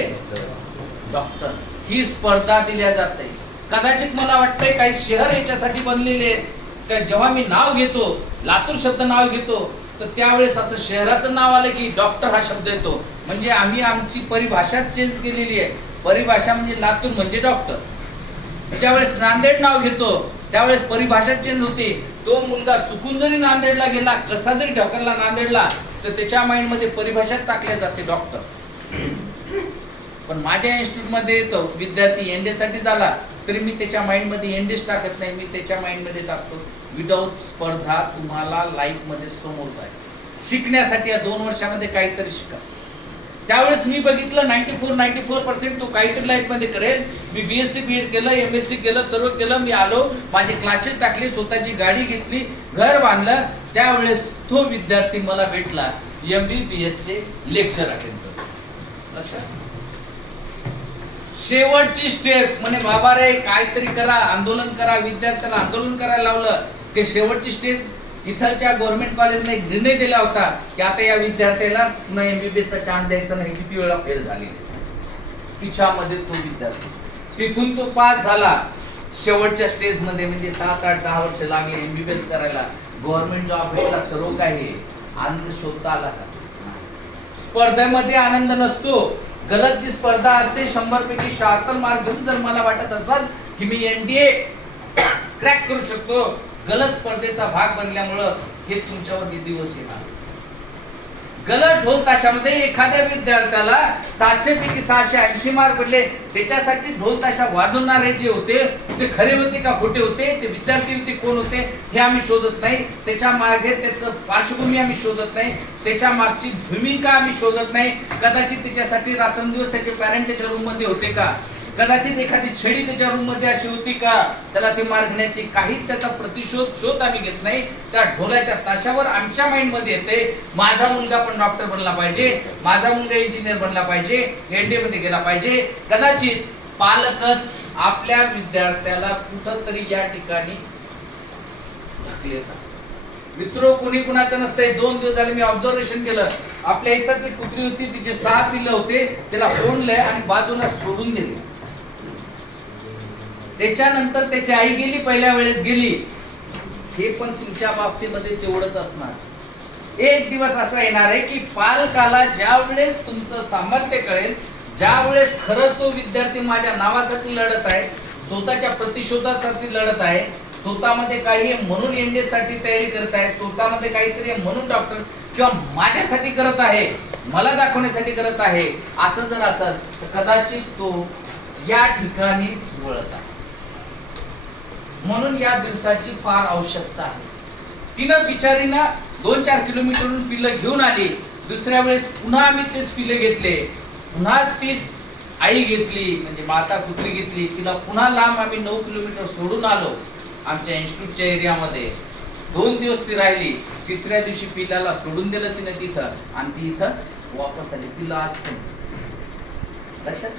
डॉक्टर. ही स्पर्धा दिल्या जाते. कदाचित मला वाटतंय काही शहर याच्यासाठी बनलेले. जेव्हा मी नाव घेतो, लातूर शब्द नाव घेतो, तर त्यावेळेस असं शहराचं नाव आलं की डॉक्टर हा शब्द येतो. म्हणजे आम्ही आमची परिभाषा चेंज केलेली आहे. परिभाषा म्हणजे लातूर म्हणजे डॉक्टर. ज्यावेळेस नांदेड नाव घेतो त्यावेळेस परिभाषा चेंज होते. तो मुलगा चुकून जरी नांदेडला गेला, कसा जरी ढकलला नांदेडला, तर त्याच्या माइंड मध्ये परिभाषाच टाकल्या जाते डॉक्टर. पण माझ्या इन्स्टिट्यूट मध्ये येतो विद्यार्थी एनडे साठी झाला तरी मी त्याच्या माइंड मध्ये एनडेच टाकत नाही, मी त्याच्या माइंड मध्ये टाकतो विदाउट स्पर्धा तुम्हाला लाईफ मध्ये समोर जायचं. शिकण्यासाठी या 2 वर्षामध्ये काहीतरी शिका. त्यावेळेस मी बघितलं 94% तो काहीतरी लाईफ मध्ये करेल. मी बीएससी बीएड केलं, एमएससी केलं, सर्व केलं. मी आलो, माझे क्लासेस टाकले, स्वतःची गाडी घेतली, घर बांधलं. त्यावेळेस तो विद्यार्थी मला भेटला, MBBS चे लेक्चर अटेंड करतो. लक्षात शेवटची स्टेप म्हणे बाबा रे काहीतरी करा, आंदोलन करा, विद्यार्थ्याला आंदोलन करायला लावलं. ते शेवटची स्टेप इथलच्या गव्हर्नमेंट कॉलेजने एक निर्णय दिला होता की आता या विद्यार्थ्याला पुन्हा MBBS चा चान्स द्यायचा नाही. किती वेळा फेल झाले तिच्यामध्ये तो विद्यार्थी. तिथून तो पास झाला शेवटच्या स्टेज मध्ये, म्हणजे 7, 8, 10 वर्ष लागले MBBS करायला. गव्हर्नमेंट जॉब भेटला, सर्व काही. आनंद शोधता आला का? स्पर्धेमध्ये आनंद नसतो. गलत जी स्पर्धा असते 100 पैकी 76 मार्क घेऊन जर मला वाटत असेल की मी NDA क्रॅक करू शकतो, गलत स्पर्धेचा भाग बनल्यामुळं हे तुमच्यावर दिवस येणार. गलत ढोल ताशामध्ये एखाद्या विद्यार्थ्याला 700 पैकी 680 मार्क पडले, त्याच्यासाठी ढोल ताशा वाजवणारे जे होते ते खरे होते का खोटे होते, ते विद्यार्थी होते कोण होते हे आम्ही शोधत नाही. त्याच्या मागे त्याचं पार्श्वभूमी आम्ही शोधत नाही, त्याच्या मागची भूमिका आम्ही शोधत नाही. कदाचित त्याच्यासाठी रात्रंदिवस त्याचे पॅरेंट त्याच्या रूम मध्ये होते का, कदाचित एखादी छडी त्याच्या रूम मध्ये अशी होती का, त्याला ते मार घेण्याची काही त्याचा प्रतिशोध आम्ही घेत नाही. त्या ढोलाच्या ताशावर आमच्या माइंड मध्ये येते माझा मुलगा पण डॉक्टर बनला पाहिजे, माझा मुलगा इंजिनियर बनला पाहिजे, NDA मध्ये गेला पाहिजे. कदाचित पालकच आपल्या विद्यार्थ्याला कुठंतरी या ठिकाणी मित्र कोणी कुणाचं नसतंय. 2 दिवस झाले मी ऑब्झर्वेशन केलं. आपल्या इथंच एक कुत्री होती, तिचे 6 पिल्लं होते, त्याला फोडले आणि बाजूला सोडून दिले. त्याच्यानंतर त्याची आई गेली, पहिल्या वेळेस गेली. हे पण तुमच्या बाबतीमध्ये तेवढंच असणार. एक दिवस असा येणार आहे की पालकाला ज्या वेळेस तुमचं सामर्थ्य कळेल, ज्या वेळेस खरंच तो विद्यार्थी माझ्या नावासाठी लढत आहे, स्वतःच्या प्रतिशोधासाठी लढत आहे, स्वतःमध्ये काही म्हणून NDA साठी तयारी करत आहे, स्वतःमध्ये काहीतरी म्हणून डॉक्टर किंवा माझ्यासाठी करत आहे, मला दाखवण्यासाठी करत आहे, असं जर असेल तर कदाचित तो या ठिकाणीच वळत आहे. म्हणून या दिवसाची फार आवश्यकता आहे. तिनं बिचारीनं 2-4 किलोमीटरहून पिल्लं घेऊन आली. दुसऱ्या वेळेस पुन्हा आम्ही तेच पिल्ले घेतले, पुन्हा तीच आई घेतली, म्हणजे माता कुत्री घेतली. तिला पुन्हा लांब आम्ही 9 किलोमीटर सोडून आलो आमच्या इन्स्टिट्यूटच्या एरियामध्ये. 2 दिवस ती राहिली. तिसऱ्या दिवशी पिल्लाला सोडून दिलं तिने तिथं आणि ती इथं वापस आली. तिला आज लक्षात.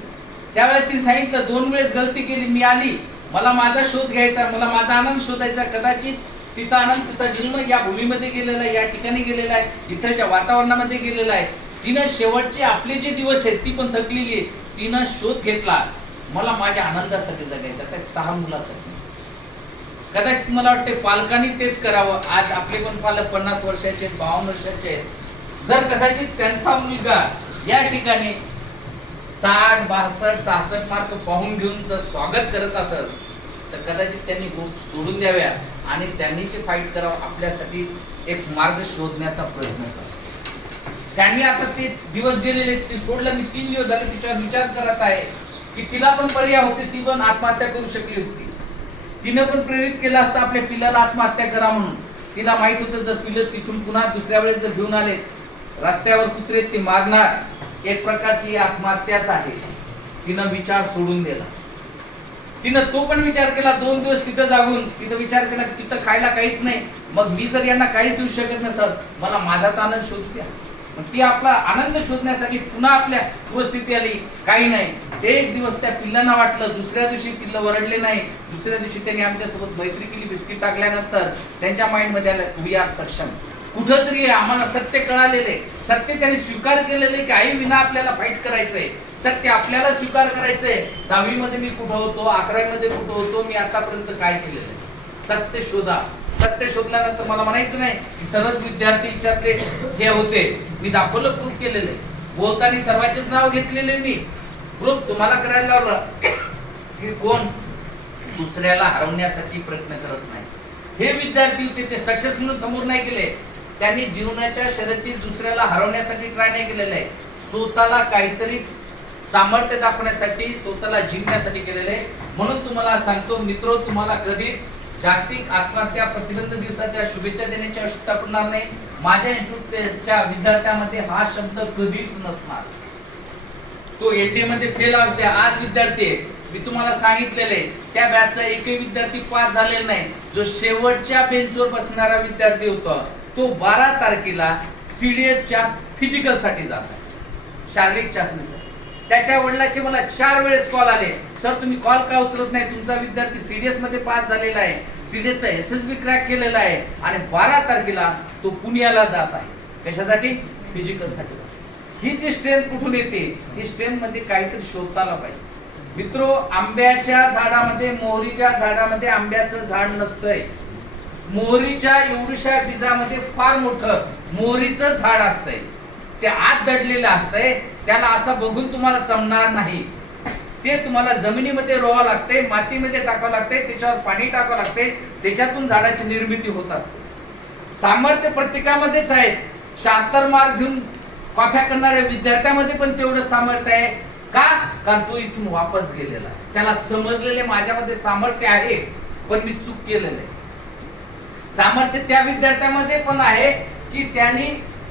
त्यावेळेस ती सांगितलं 2 वेळेस गलती केली, मी आली, मला माझा शोध घ्यायचा, मला माझा आनंद शोधायचा. कदाचित तिचा आनंद, तिचा जन्म या भूमीमध्ये गेलेला आहे, या ठिकाणी गेलेला आहे, इथलच्या वातावरणामध्ये गेलेला आहे. तिनं शेवटचे आपले जे दिवस आहेत ती पण थकलेली आहे, तिनं शोध घेतला मला माझ्या आनंदासाठी जगायचा, त्या 6 मुलासाठी. कदाचित मला वाटते पालकांनी तेच करावं. आज आपले पण पालक 50 वर्षाचे, 52 वर्षाचे आहेत. जर कदाचित त्यांचा मुलगा या ठिकाणी 60, 62, 66 मार्क पाहून घेऊन जर स्वागत करत असेल तर कदाचित त्यांनी सोडून द्याव्या आणि त्यांनी जे फाईट करावं, आपल्यासाठी एक मार्ग शोधण्याचा प्रयत्न करा. त्यांनी आता ते दिवस गेलेले, ते सोडलं. मी 3 दिवस झाले तिच्यावर विचार करत आहे की तिला पण पर्याय होते, ती पण आत्महत्या करू शकली होती. तिने पण प्रेरित केलं असतं आपल्या पिल्लाला आत्महत्या करा म्हणून. तिला माहित होतं जर पिल्लं तिथून पुन्हा दुसऱ्या वेळेस जर घेऊन आले, रस्त्यावर कुत्रे ते मारणार, एक प्रकारची आत्महत्याच आहे. तिनं विचार सोडून दिला. तिनं तो पण विचार केला 2 दिवस तिथं जागून. तिथं विचार केला की तिथं खायला काहीच नाही, मग मी जर यांना काहीच देऊ शकत नसेल, मला माझाच आनंद शोधू द्या. ती आपला आनंद शोधण्यासाठी पुन्हा आपल्या उपस्थिती आली. काही नाही, एक दिवस त्या पिल्लांना वाटलं, दुसऱ्या दिवशी पिल्लं वरडले नाही. दुसऱ्या दिवशी त्यांनी आमच्यासोबत मैत्री केली. बिस्किट टाकल्यानंतर त्यांच्या माइंड मध्ये आलं वी आर सक्षम. कुठंतरी आम्हाला सत्य कळालेले, सत्य त्यांनी स्वीकार केलेले की आई विना आपल्याला फाईट करायचंय, सत्य आपल्याला स्वीकार करायचंय. 10वी मध्ये मी कुठं होतो, 11वी मध्ये कुठं होतो, मी आतापर्यंत काय केलेलं आहे, सत्य शोधा. सत्य शोधल्यानंतर मला म्हणायचं नाही की सर्वच विद्यार्थी इच्छातले हे होते, मी दाखवलं, प्रूफ केलेलं. बोलताना सर्वांचेच नाव घेतलेले, मी प्रूफ तुम्हाला करायला लावलं की कोण दुसऱ्याला हरवण्यासाठी प्रयत्न करत नाही. हे विद्यार्थी होते, ते सक्सेस म्हणून समोर नाही गेले, त्यांनी जीवनाच्या शर्यतीत दुसऱ्याला हरवण्यासाठी ट्राय नाही केलेलं आहे. स्वतःला काहीतरी सामर्थ्य दाखवण्यासाठी, स्वतःला जिंकण्यासाठी केलेलं आहे. म्हणून तुम्हाला सांगतो मित्रो, तुम्हाला कधीच जागतिक आत्महत्या प्रतिबंध दिवसाच्या शुभेच्छा देण्याची आवश्यकता पडणार नाही. माझ्या इन्स्टिट्यूटच्या विद्यार्थ्यांमध्ये हा शब्द कधीच नसणार. तो NDA मध्ये फेल असते. आज विद्यार्थी आहे, मी तुम्हाला सांगितलेले, त्या बॅचचा एकही विद्यार्थी पास झालेला नाही. जो शेवटच्या बेंचवर बसणारा विद्यार्थी होता, तो 12 तारखेला CDSच्या फिजिकल साठी जात आहे, शारीरिक चाचणीसाठी. त्याच्या वडिलांचे मला 4 वेळेस कॉल आले, सर तुम्ही कॉल का उचलत नाही, तुमचा विद्यार्थी सीडीएस मध्ये पास झालेला आहे, सीडीएसचा एसएसबी क्रॅक केलेला आहे आणि 12 तारखेला तो पुण्याला जात आहे. कशासाठी? फिजिकलसाठी. ही जी स्ट्रेंथ कुठून येते? ही स्ट्रेंथ मध्ये काहीतरी शोधता आला पाहिजे. मित्रो, आंब्याच्या झाडामध्ये, मोहरीच्या झाडामध्ये आंब्याचं झाड नसतंय. मोहरीच्या एवढ्याशा बीजामध्ये फार मोठं मोहरीचं झाड असतंय, ते आत दडलेलं असतंय. त्याला असं बघून तुम्हाला जमणार नाही. ते तुम्हाला जमिनीमध्ये रोवावं लागतंय, मातीमध्ये टाकावं लागतंय, त्याच्यावर पाणी टाकावं लागतंय, त्याच्यातून झाडाची निर्मिती होत असते. सामर्थ्य प्रत्येकामध्येच आहे. 76 मार्क घेऊन कॉप्या करणाऱ्या विद्यार्थ्यामध्ये पण तेवढं सामर्थ्य आहे. का? कारण तो इथून वापस गेलेला आहे. त्याला समजलेले माझ्यामध्ये सामर्थ्य आहे, पण मी चूक केलेलं आहे. सामर्थ्य त्या विद्यार्थ्यामध्ये पण आहे की त्यांनी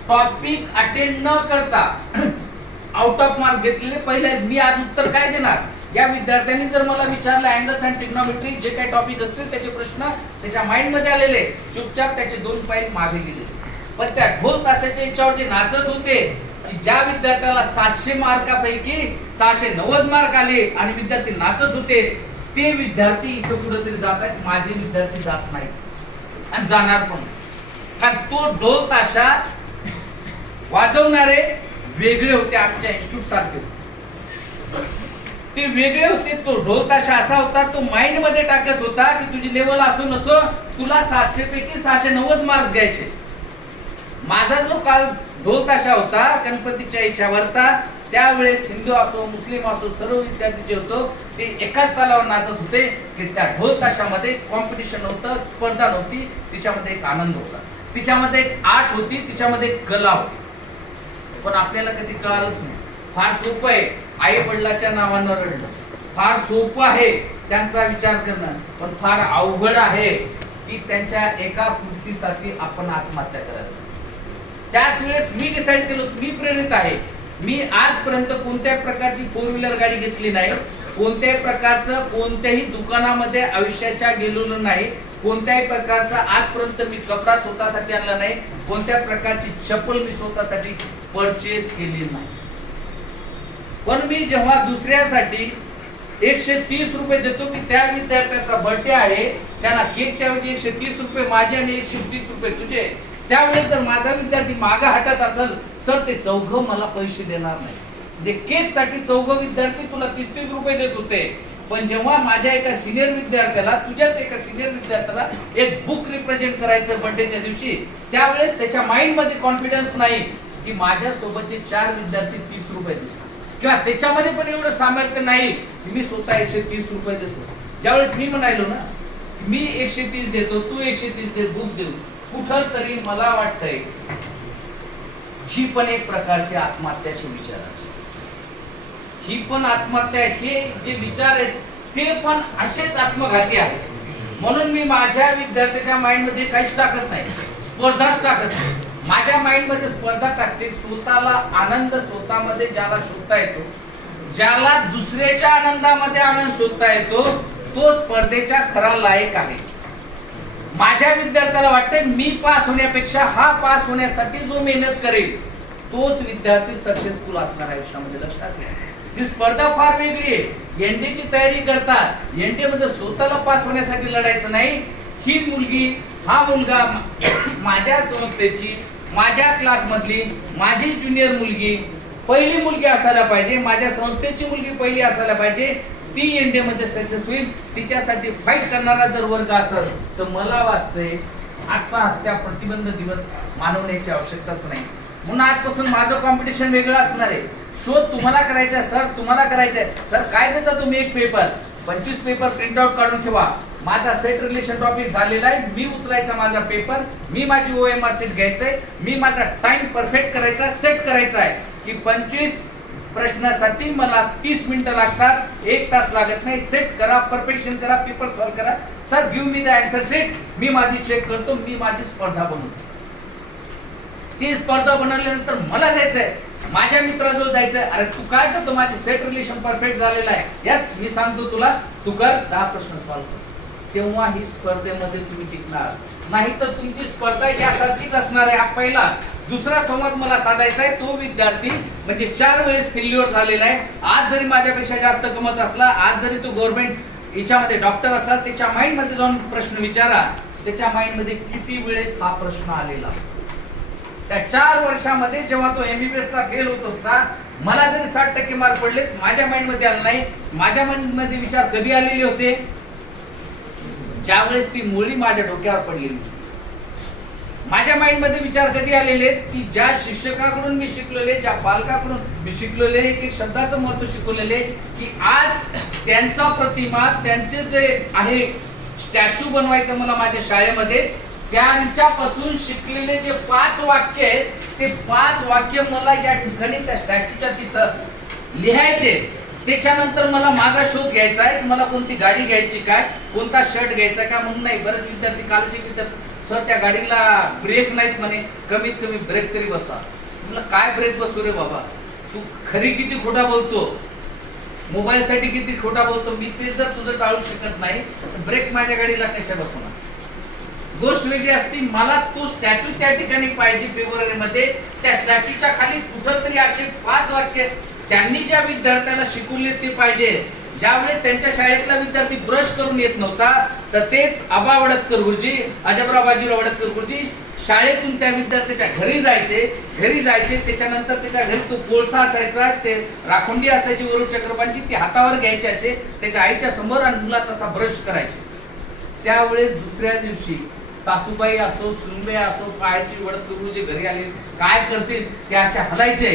टॉपिक अटेंड न करता आउट ऑफ मार्क घेतलेले. पहिले मी आज उत्तर काय देणार? या विद्यार्थ्यांनी जर मला विचारलं अँगल्स अँड ट्रिग्नोमेट्री जे काही टॉपिक असतील त्याचे प्रश्न त्याच्या माइंड मध्ये आलेले, चुपचाप त्याचे 2 पायरी मागे गेले. पण त्या ढोल ताशाच्या याच्यावर जे नाचत होते की ज्या विद्यार्थ्याला 700 मार्कापैकी 690 मार्क आले आणि विद्यार्थी नाचत होते, ते विद्यार्थी इथं कुठेतरी जात आहेत. माझे विद्यार्थी जात नाही आणि जाणार पण. कारण तो ढोल ताशा वाजवणारे वेगळे होते, आमच्या इन्स्टिट्यूट सारखे ते वेगळे होते. तो ढोल ताशा असा होता, तो माइंड मध्ये टाकत होता की तुझी लेवल असो नसो तुला 700 पैकी 690 मार्क्स घ्यायचे. माझा जो काल ढोल ताशा होता गणपतीच्या इच्छावरता, त्यावेळेस हिंदू असो मुस्लिम असो सर्व विद्यार्थी जे होतो ते एकाच तालावर नाचत होते की त्या ढोल ताशामध्ये कॉम्पिटिशन नव्हतं, स्पर्धा नव्हती, तिच्यामध्ये एक आनंद होता, तिच्यामध्ये एक आर्ट होती, तिच्यामध्ये एक कला होती. पण आपल्याला कधी कळालंच नाही. फार सोपं आहे आई वडिलाच्या नावानं रडणं, फार सोपं आहे त्यांचा विचार करणं, पण फार अवघड आहे की त्यांच्या एका कृतीसाठी आपण आत्महत्या करायला. त्याच वेळेस मी डिसाईड केलं, मी प्रेरित आहे. मी आजपर्यंत कोणत्याही प्रकारची 4 व्हीलर गाडी घेतली नाही, कोणत्याही प्रकारचं कोणत्याही दुकानामध्ये आयुष्याच्या गेलेलो नाही, कोणत्याही प्रकारचा आजपर्यंत मी कपडा स्वतःसाठी आणला नाही, कोणत्या प्रकारची चप्पल मी स्वतःसाठी परचेस केली नाही. पण मी जेव्हा दुसऱ्यासाठी 130 रुपये देतो की त्या विद्यार्थ्याचा बर्थडे आहे, त्याला केकच्या ऐवजी 130 रुपये माझे आणि 130 रुपये तुझे, त्यावेळेस जर माझा विद्यार्थी मागे हटत असेल, सर ते चौघं मला पैसे देणार नाही. म्हणजे केक साठी 4 विद्यार्थी तुला 30-30 रुपये देत होते, पण जेव्हा माझ्या एका सिनियर विद्यार्थ्याला, तुझ्याच एका सिनियर विद्यार्थ्याला एक बुक रिप्रेझेंट करायचं बर्थडेच्या दिवशी, त्यावेळेस त्याच्या माइंड मध्ये कॉन्फिडन्स नाही की माझ्या सोबतचे 4 विद्यार्थी 30 रुपये देतात, किंवा त्याच्यामध्ये पण एवढं सामर्थ्य नाही की मी स्वतः 130 रुपये देतो. ज्यावेळेस मी म्हणालो ना मी 130 देतो, तू 130 दे, बुक देऊ, कुठं तरी मला वाटतंय ही पण एक प्रकारची आत्महत्याचे विचाराची, ही पण आत्महत्या, हे जे विचार आहेत ते पण असेच आत्मघाती आहेत. म्हणून मी माझ्या विद्यार्थ्याच्या माइंड मध्ये काहीच टाकत नाही, स्पर्धाच टाकत नाही. माझ्या माइंड मध्ये स्पर्धा टाकते, स्वतःला आनंद स्वतःमध्ये ज्याला शोधता येतो, ज्याला दुसऱ्याच्या आनंदामध्ये आनंद शोधता येतो, तो स्पर्धेच्या खरा लायक आहे. माझ्या विद्यार्थ्याला वाटते मी पास होण्यापेक्षा हा पास होण्यासाठी जो मेहनत करेल तोच विद्यार्थी सक्सेसफुल असणार आयुष्यामध्ये. लक्षात घ्या, ही स्पर्धा फार वेगळी आहे. एनडीची तयारी करतात, एनडी मध्ये स्वतःला पास होण्यासाठी लढायचं नाही. ही मुलगी, हा मुलगा माझ्या संस्थेची, माझ्या क्लास मधली माझी ज्युनियर मुलगी, पहिली मुलगी असायला पाहिजे, माझ्या संस्थेची मुलगी पहिली असायला पाहिजे, ती एनडीए मध्ये सक्सेस होईल. तिच्यासाठी फाईट करणारा जर वर्ग असेल तर मला वाटतंय आत्महत्या प्रतिबंध दिवस मानवण्याची आवश्यकताच नाही. म्हणून आजपासून माझं कॉम्पिटिशन वेगळं असणार आहे. शोध तुम्हाला करायचा, सर्च तुम्हाला करायचंय. सर काय देता तुम्ही? एक पेपर, 25 पेपर प्रिंट आउट काढून ठेवा. माझा सेट रिलेशन टॉपिक झालेला आहे, मी उचलायचा माझा पेपर, मी माझी OMR सीट घ्यायचंय, मी माझा टाइम परफेक्ट करायचा, सेट करायचा आहे की 25 प्रश्नासाठी मला 30 मिनिटं लागतात, 1 तास लागत नाही. सेट करा, परफेक्शन करा, पेपर सॉल्व करा. Sir give me the answer sheet, मी माझी चेक करतो, मी माझी स्पर्धा बनवतो. ती स्पर्धा बनवल्यानंतर मला जायचंय, माझ्या मित्राजवळ जायचंय, अरे तू काय करतो? माझे सेट रिलेशन परफेक्ट झालेला आहे. यस, मी सांगतो तुला, तू कर 10 प्रश्न सॉल्व कर. तेव्हा ही स्पर्धेमध्ये तुम्ही टिकणार. नाही तर तुमची स्पर्धा यासारखीच असणार आहे. हा पहिला दुसरा संवाद मला साधायचा आहे, तो विद्यार्थी म्हणजे 4 वेळेस फेल्युअर झालेला आहे. आज जरी माझ्यापेक्षा जास्त कमत असला, आज जरी तो गव्हर्नमेंट याच्यामध्ये डॉक्टर असला, त्याच्या माइंड मध्ये जाऊन प्रश्न विचारा, त्याच्या माइंड मध्ये किती वेळेस हा प्रश्न आलेला. त्या 4 वर्षामध्ये जेव्हा तो MBBS ला फेल होत होता, मला जरी 60% मार्क पडले, माझ्या माइंड मध्ये आलं नाही. माझ्या माइंड मध्ये विचार कधी आलेले होते, ज्यावेळेस ती मुळी माझ्या डोक्यावर पडलेली. माझ्या माइंड मध्ये विचार कधी आलेले की ज्या शिक्षकाकडून मी शिकलेले, ज्या पालकाकडून मी शिकलेले, एक शब्दाचं महत्व शिकवलेले की आज त्यांचा प्रतिमा, त्यांचे जे आहे स्टॅच्यू बनवायचं मला माझ्या शाळेमध्ये, त्यांच्यापासून शिकलेले जे 5 वाक्य आहेत, ते 5 वाक्य मला या ठिकाणी त्या स्टॅच्यूच्या तिथं लिहायचे. त्याच्यानंतर मला माझा शोध घ्यायचा आहे, मला कोणती गाडी घ्यायची काय, कोणता शर्ट घ्यायचा का म्हणून नाही. बरेच विद्यार्थी कालचे विद्यार्थी, सर त्या गाडीला ब्रेक नाहीत म्हणे, कमीत कमी ब्रेक तरी बसवा. तुला काय ब्रेक बसू रे बाबा, तू खरी किती खोटा बोलतो, मोबाईल साठी किती खोटा बोलतो. मी ते जर तुझं टाळू शकत नाही, ब्रेक माझ्या गाडीला कशा बसवणार. गोष्ट वेगळी असती. मला तो स्टॅच्यू त्या ठिकाणी पाहिजे फेब्रुवारीमध्ये. त्या स्टॅच्यूच्या खाली कुठंतरी असे 5 वाक्य त्यांनी ज्या विद्यार्थ्याला शिकवले ते पाहिजे. ज्यावेळेस त्यांच्या शाळेतला विद्यार्थी ब्रश करून येत नव्हता, तर तेच आबा वडतकर गुरुजी, अजबराव बाजीराव वडतकर गुरुजी शाळेतून त्या विद्यार्थ्याच्या घरी जायचे. त्याच्यानंतर त्याच्या घरी तो कोळसा असायचा, ते राखोंडी असायची वरुण चक्रपांची, ती हातावर घ्यायची असे त्याच्या आईच्या समोर आणि मुला तसा ब्रश करायचे. त्यावेळेस दुसऱ्या दिवशी सासूबाई असो, सुनबे असो, पायाची वडतकर गुरुजी घरी आले, काय करतील ते असे हलायचे.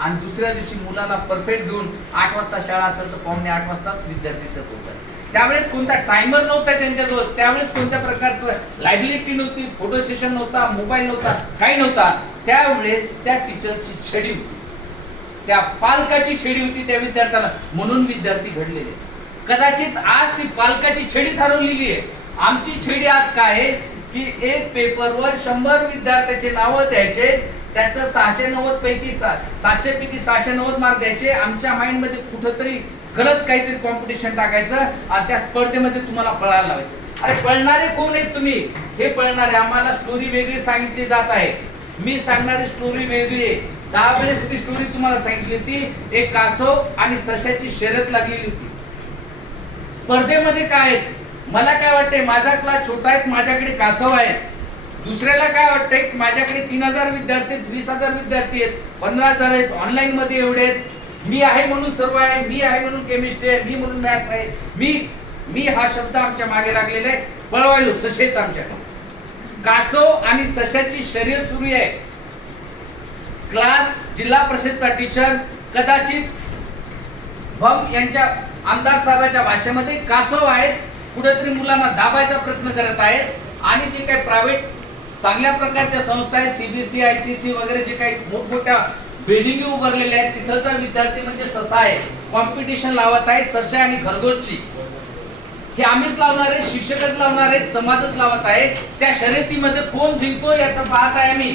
आणि दुसऱ्या दिवशी मुलाला परफेक्ट घेऊन 8 वाजता शाळा असेल तर 7:45 वाजता विद्यार्थी तिथे पोहोचायचे. त्यावेळेस कोणता टायमर नव्हता त्यांच्याजवळ, त्यावेळेस कोणत्या प्रकारचं लायबिलिटी नव्हती, फोटो सेशन नव्हता, मोबाईल नव्हता, काही नव्हता. त्यावेळेस त्या टीचरची छडी होती, त्या पालकाची छडी होती त्या विद्यार्थ्याला, म्हणून विद्यार्थी घडलेले. कदाचित आज ती पालकाची छडी हरवलेली आहे. आमची छडी आज काय आहे की एक पेपरवर 100 विद्यार्थ्याचे नाव द्यायचे, त्याचं 690 पैकी 700 पैकी 690 मार्क द्यायचे. आमच्या माइंड मध्ये कुठंतरी गलत काहीतरी कॉम्पिटिशन टाकायचं आणि त्या स्पर्धेमध्ये तुम्हाला पळायला लावायचं. अरे पळणारे कोण आहेत तुम्ही, हे पळणारे. आम्हाला स्टोरी वेगळी सांगितली जात आहे, मी सांगणारी स्टोरी वेगळी आहे. 10 वेळेस ती स्टोरी तुम्हाला सांगितली होती. एक कासव आणि सश्याची शर्यत लागलेली होती. स्पर्धेमध्ये काय आहेत, मला काय वाटतंय माझा क्लास छोटा आहे, माझ्याकडे कासव आहेत. दुसऱ्याला काय वाटतंय माझ्याकडे 3000 विद्यार्थी आहेत, 20,000 विद्यार्थी आहेत, 15,000 आहेत, ऑनलाईन मध्ये एवढे आहेत. मी आहे म्हणून सर्व आहे, मी आहे म्हणून केमिस्ट्री आहे, मी म्हणून मॅथ्स आहे. मी हा शब्द आमच्या मागे लागलेला आहे. पळवायलो सशेत आमच्या कासव आणि सश्याची शर्यत सुरू आहे. क्लास जिल्हा परिषदचा टीचर कदाचित भम यांच्या आमदार साहेबांच्या भाषेमध्ये कासव आहेत, कुठेतरी मुलांना दाबायचा प्रयत्न करत आहेत. आणि जे काही प्रायव्हेट चांगल्या प्रकारच्या संस्था आहेत, CBSE ICSE वगैरे जे काही मोठमोठ्या बिल्डिंग उभारलेल्या आहेत, तिथलचा विद्यार्थी म्हणजे ससा आहे, कॉम्पिटिशन लावत आहे ससा आणि खरगोशची. हे आम्हीच लावणार आहे, शिक्षकच लावणार आहेत, समाजच लावत आहे. त्या शर्यतीमध्ये कोण जिंकतो याचं पाहत आहे आम्ही.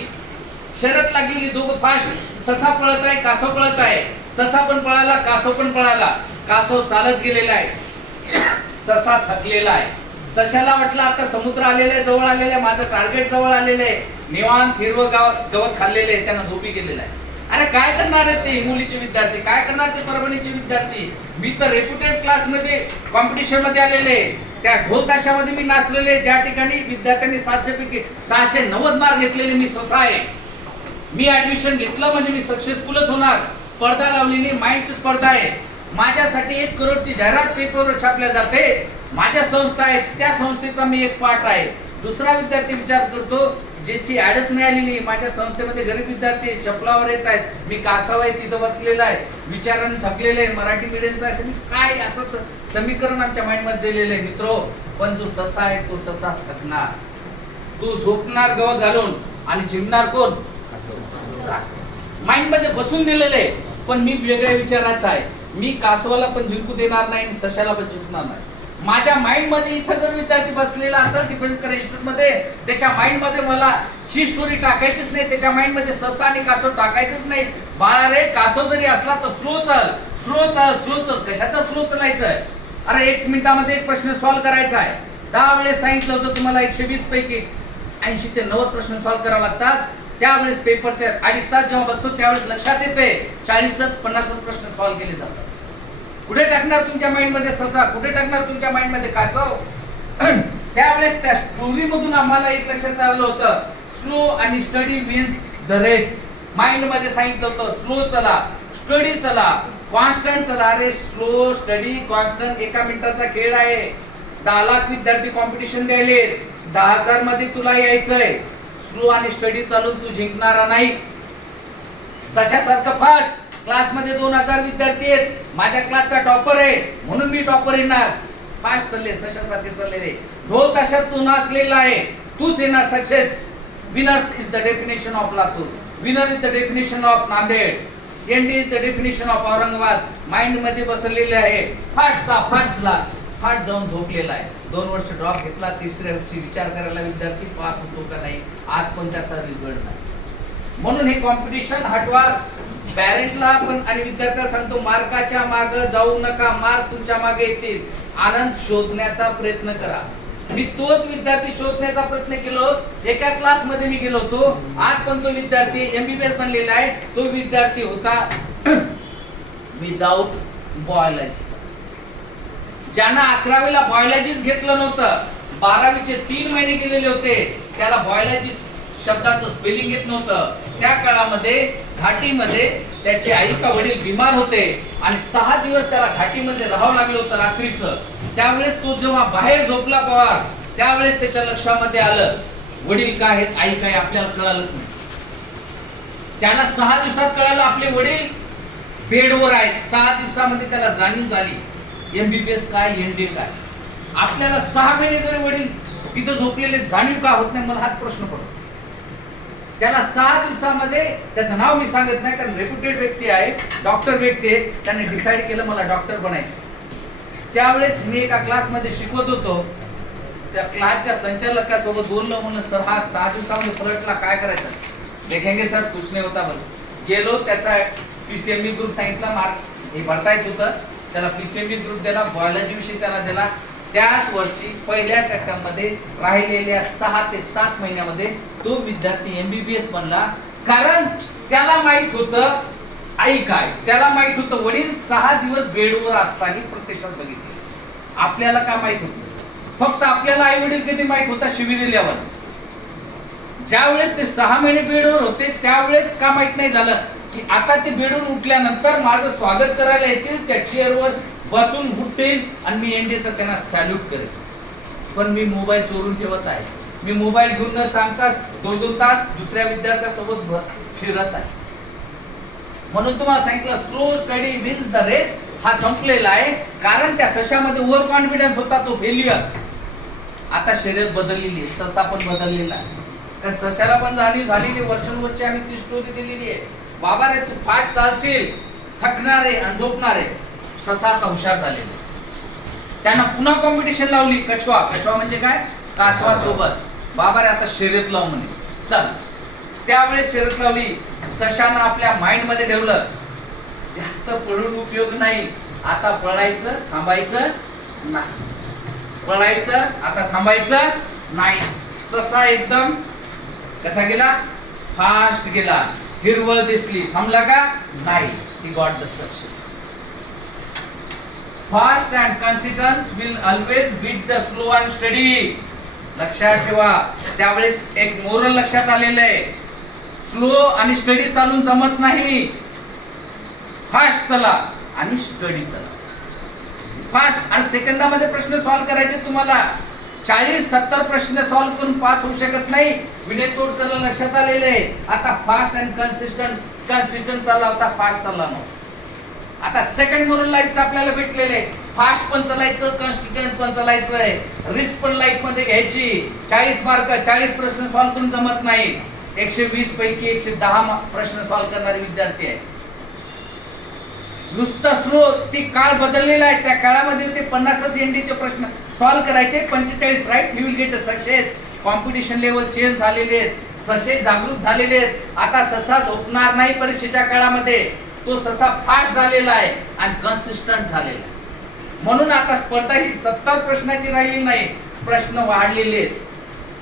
शर्यत लागलेली, दोघं फास्ट, ससा पळत आहे, कासव पळत आहे. ससा पण पळाला, कासव पण पळाला. कासव चालत गेलेला आहे, ससा थकलेला आहे. सशाला वाटलं आता समुद्र आलेला आहे, जवळ आलेला आहे, माझं टार्गेट जवळ आलेलं आहे. निवांत हिरवं गवत खाल्लेले आहे, त्यांना झोपी गेलेला आहे. अरे काय करणार आहेत ते हिंगोलीचे विद्यार्थी, काय करणार ते परभणीचे विद्यार्थी. मी तर रेप्युटेड क्लास मध्ये कॉम्पिटिशन मध्ये आलेले, त्या ढोल ताशामध्ये मी नाचलेले, ज्या ठिकाणी विद्यार्थ्यांनी 700 पैकी 690 मार्क घेतलेले. मी ससा आहे, मी ऍडमिशन घेतलं म्हणजे मी सक्सेसफुलच होणार. स्पर्धा लावलेली माइंडची स्पर्धा आहे. माझ्यासाठी 1 करोडची जाहिरात पेपरवर छापल्या जाते. माझ्या संस्था आहे, त्या संस्थेचा मी एक पार्ट आहे. दुसरा विद्यार्थी विचार करतो ज्याची ऍडच मिळालेली, माझ्या संस्थेमध्ये गरीब विद्यार्थी चपलावर येत आहेत, मी कासव आहे तिथं बसलेला आहे, विचाराने थकलेले आहे, मराठी मीडियमचा आहे, मी काय असं समीकरण आमच्या माइंड मध्ये दिलेलं आहे. मित्रो, पण जो ससा आहे तो ससा थकणार, तो झोपणार गवत घालून आणि झिमणार कोण, माइंड मध्ये बसून दिलेलं आहे. पण मी वेगळ्या विचाराचा आहे. मी कासवाला पण जिंकू देणार नाही आणि सशाला पण जिंकणार नाही. माझ्या माइंड मध्ये इथं जर विद्यार्थी बसलेला असेल डिफेन्स इन्स्टिट्यूट मध्ये, त्याच्या माइंड मध्ये मला ही स्टोरी टाकायचीच नाही, त्याच्या माइंड मध्ये ससा आणि कासव टाकायचंच नाही. बाळा रे, कासव जरी असला तर स्लो चल, स्लो चल, स्लो चल. कशाचा स्लो चलायचं? अरे 1 मिनिटामध्ये एक प्रश्न सॉल्व्ह करायचा आहे. 10 वेळेस सांगितलं होतं तुम्हाला 120 पैकी 80 ते 90 प्रश्न सॉल्व्ह करावे लागतात. त्यावेळेस पेपरचे 2.5 तास जेव्हा बसतो त्यावेळेस लक्षात येते 40-50 प्रश्न सॉल्व्ह केले जातात. कुठे टाकणार तुमच्या माइंड मध्ये ससा, कुठे टाकणार तुमच्या माइंड मध्ये कासव. त्यावेळेस त्या स्टोरी मधून आम्हाला एक लक्षात आलं होतं, स्लो आणि study means the race. Mind मध्ये सांगितलं होतं स्लो चला, स्टडी चला, कॉन्स्टंट चला. अरे स्लो स्टडी कॉन्स्टंट 1 मिनिटाचा खेळ आहे. 10 लाख विद्यार्थी कॉम्पिटिशन द्यायले, 10,000 मध्ये तुला यायचंय. स्लो आणि स्टडी चालून तू जिंकणारा नाही. सशासारखं फास्ट. क्लासमध्ये 2,000 विद्यार्थी आहेत, माझ्या क्लासचा टॉपर आहे म्हणून मी टॉपर येणार. फास्ट चालले, सशासारखे चालले रे. ढोल ताशात तू नाचलेला आहे, तूच येणार success. Winners is the definition of Latur, winner is the definition of Nanded, ND is the definition of Aurangabad. Mind मध्ये बसलेले आहे. फास्ट जाऊन झोपलेला आहे. 2 वर्ष ड्रॉप घेतला, 3ऱ्या वर्षी विचार करायला विद्यार्थी पास होतो का नाही, आज पण त्याचा रिझल्ट नाही. म्हणून हे कॉम्पिटिशन हटवा. पॅरेंटला पण आणि विद्यार्थ्याला सांगतो, मार्काच्या मागे जाऊ नका, मार्क तुमच्या मागे येतील. आनंद शोधण्याचा प्रयत्न करा. मी तोच विद्यार्थी शोधण्याचा प्रयत्न केलो. एका क्लास मध्ये मी गेलो होतो, आज पण तो विद्यार्थी MBBS बनलेला आहे. तो विद्यार्थी होता विदाउट बायोलॉजी. ज्यांना 11वीला बायोलॉजीच घेतलं नव्हतं, 12वीचे 3 महिने गेलेले होते, त्याला बायोलॉजी शब्दाचं स्पेलिंग येत नव्हतं. त्या काळामध्ये घाटीमध्ये त्याचे आई का वडील बिमार होते आणि 6 दिवस त्याला घाटीमध्ये राहावं लागलं होतं रात्रीचं. त्यावेळेस तो जेव्हा बाहेर झोपला पवार, त्यावेळेस त्याच्या लक्षामध्ये आलं वडील काय आहेत, आई काय, आपल्याला कळालंच नाही. त्याला 6 दिवसात कळालं आपले वडील बेडवर आहेत. 6 दिवसामध्ये त्याला जाणीव झाली MBBS काय, ND काय. आपल्याला 6 महिने जरी वडील तिथं झोपलेले जाणीव का होत नाही, मला हाच प्रश्न पडतो. त्याला 6 दिवसामध्ये, त्याचं नाव मी सांगत नाही कारण रेप्युटेड व्यक्ती आहे, डॉक्टर व्यक्ती आहे, त्याने डिसाईड केलं मला डॉक्टर बनायचं. त्यावेळेस मी एका क्लासमध्ये शिकवत होतो. त्या क्लासच्या संचालकासोबत बोललो, म्हणून सर हा 6 दिवसामध्ये फ्लटला काय करायचं. देखेंगे सर, कुछ नाही होता बोल. गेलो, त्याचा PCMB ग्रुप सांगितला, मार्क हे भरता येत होतं. त्याला PCMB ग्रुप दिला, बायोलॉजी विषयी त्याला दिला. त्याच वर्षी पहिल्याच अटेम्प्ट मध्ये राहिलेल्या 6 ते 7 महिन्यामध्ये तो विद्यार्थी MBBS बनला. कारण त्याला माहित होतं आई काय, त्याला माहित होतं वडील 6 दिवस बेडवर असताना प्रत्यक्षात बघितले. आपल्याला काय माहित होतं, फक्त आपल्याला आई वडील कधी माहित होता शिवी दिल्यावर. ज्यावेळेस ते 6 महिने बेडवर होते त्यावेळेस का माहित नाही झालं की आता ते बेडून उठल्यानंतर माझं स्वागत करायला येतील, त्या चेअरवर बसून उठतील आणि मी एनडीचं त्यांना सॅल्यूट करेन. पण मी मोबाईल चोरून ठेवत आहे. मी मोबाईल घेऊन न सांगता 2-2 तास दुसऱ्या विद्यार्थ्यासोबत फिरत आहे. म्हणून तुम्हाला सांगितलं slow study with the race हा संपलेला आहे. कारण त्या सशामध्ये ओव्हर कॉन्फिडन्स होता, तो फेल्युअर. आता शर्यत बदललेली, ससा पण बदललेला आहे. त्या सशाला पण झालेली वर्षानुवर्षे आम्ही ती स्टोरी दिलेली आहे. बाबा रे तू फास्ट चालशील, थकणार आहे आणि झोपणार आहे. ससा आता हुशार झालेले. त्यांना पुन्हा कॉम्पिटिशन लावली. कछवा म्हणजे काय, कासवा सोबत. बाबा रे आता शर्यत लाव म्हणे, चल. त्यावेळेस शर्यत लावली. सशानं आपल्या माइंड मध्ये ठेवलं जास्त पळून उपयोग नाही, आता पळायचं थांबायचं नाही, पळायचं आता थांबायचं नाही. ससा एकदम कसा गेला, फास्ट गेला. हिरवळ दिसली, थांबला का नाही. He got the success. Fast and consistence will always beat the slow and study. लक्षात ठेवा. त्यावेळेस एक मोरल लक्षात आलेलं आहे, स्लो आणि स्टडी चालून जमत नाही. फास्ट चला आणि स्टडी चला. फास्ट आणि सेकंदामध्ये प्रश्न सॉल्व्ह करायचे तुम्हाला. 40-70 प्रश्न सॉल्व्ह करून पास होऊ शकत नाही. विनय तोडकरला लक्षात आलेले आहे. आता फास्ट अँड कन्सिस्टंट चालला होता, फास्ट चालला नव्हता. आता सेकंड मोरल लाईफचं आपल्याला भेटलेले आहे, फास्ट पण चालायचं, कन्सिस्टंट पण चालायचं आहे. रिस्क पण लाईफ मध्ये घ्यायची. 40 मार्क, 40 प्रश्न सॉल्व्ह करून जमत नाही. 120 पैकी 110 प्रश्न सॉल्व्ह करणारे विद्यार्थी आहे. नुसतं स्लो, ती काळ बदललेला आहे. त्या काळामध्ये ते 50च एनडीचे प्रश्न सॉल्व्ह करायचे, 45 right, he will get a success. Competition level change झालेले आहेत, ससे जागृत झालेले आहेत. आता ससा झोपणार नाही परीक्षेच्या काळामध्ये. तो ससा फास्ट झालेला आहे आणि कन्सिस्टंट झालेला आहे. म्हणून आता स्पर्धा ही 70 प्रश्नाची राहिली नाही, प्रश्न वाढलेले आहेत.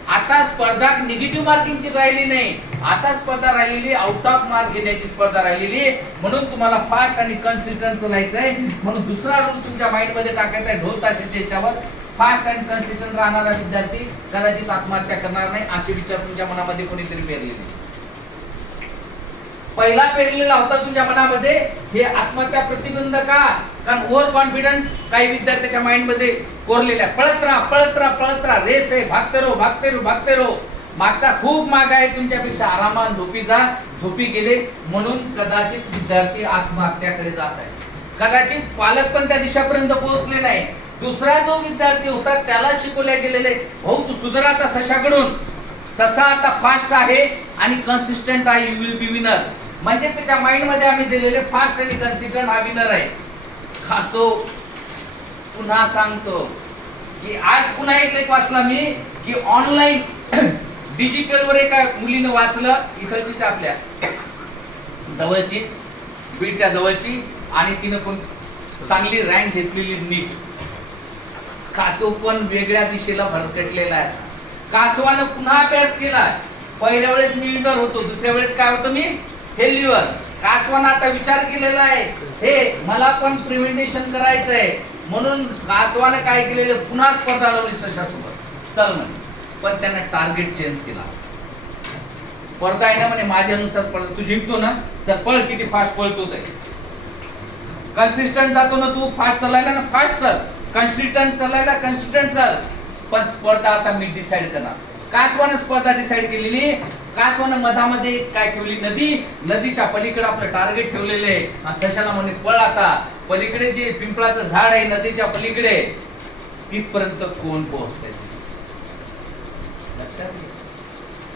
आता स्पर्धा निगेटिव्ह मार्किंगची राहिली नाही, आता स्पर्धा राहिलेली आउट ऑफ मार्क घेण्याची स्पर्धा राहिलेली, म्हणून तुम्हाला फास्ट आणि कन्सिस्टंट चालायचंय. म्हणून दुसरा रूल तुमच्या माइंड मध्ये टाकायचा आहे, ढोल ताशाच्या याच्यावर. फास्ट आणि कन्सिस्टंट राहणारा विद्यार्थी कदाचित आत्महत्या करणार नाही, असे विचार तुमच्या मनामध्ये कोणीतरी पेरलेले. पहिला पेरलेला होता तुमच्या मनामध्ये हे आत्महत्या प्रतिबंध का, कारण ओव्हर कॉन्फिडंट काही विद्यार्थ्याच्या माइंड मध्ये कोरलेल्या. पळत राहा पळत राहा पळत राहा, रेस आहे, भागते रहो भागते रहो भागते रहो. मागचा खूप माग आहे तुमच्यापेक्षा, आरामात झोपी जा, झोपी गेले, म्हणून कदाचित विद्यार्थी आत्महत्याकडे जात आहे. कदाचित पालक पण त्या दिशापर्यंत पोहोचले नाही. दुसरा जो विद्यार्थी होता त्याला शिकवल्या गेलेले, भाऊ तू सुधर आता सशाकडून, ससा आता फास्ट आहे आणि कन्सिस्टंट आहे, यू विल बी विनर. म्हणजे त्याच्या माइंड मध्ये आम्ही दिलेले फास्ट आणि कन्सिस्टंट हा विनर आहे. खासो पुन्हा सांगतो की आज पुन्हा एक लेख वाचला मी की ऑनलाईन डिजिटल वर एका मुलीनं वाचलं, इकडचीच आपल्या जवळचीच, बीडच्या जवळची, आणि तिनं पण चांगली रँक घेतलेली नीट. कासव पण वेगळ्या दिशेला भरकटलेला आहे. कासवानं पुन्हा अभ्यास केला. पहिल्या वेळेस मी विनर होतो, दुसऱ्या वेळेस काय होतो मी फेल्युअर. कासवानं आता विचार केलेला आहे, हे मला पण प्रिव्हेंटेशन करायचंय, म्हणून कासवानं काय केलेलं, पुन्हा स्पर्धा लावली सशासोबत, चल म्हणे. पण त्याने टार्गेट चेंज केला. स्पर्धा आहे ना म्हणे, माझ्यानुसार स्पर्धा, तू जिंकतो ना, चल पळ, किती फास्ट पळतो ते. कन्सिस्टंट जातो ना तू, फास्ट चालायला ना फास्ट चल, कन्सिस्टंट चालायला कन्सिस्टंट चल. पण स्पर्धा आता मी डिसाइड करणार. कासवानं स्पर्धा डिसाइड केलेली. कासवानं मधामध्ये काय ठेवली, नदी, नदीच्या पलीकडे आपलं टार्गेट ठेवलेले आहे. सशाला म्हणे पळ आता, पलीकडे जे पिंपळाचं झाड आहे नदीच्या पलीकडे, तिथपर्यंत कोण पोहोचते. लक्षात घे,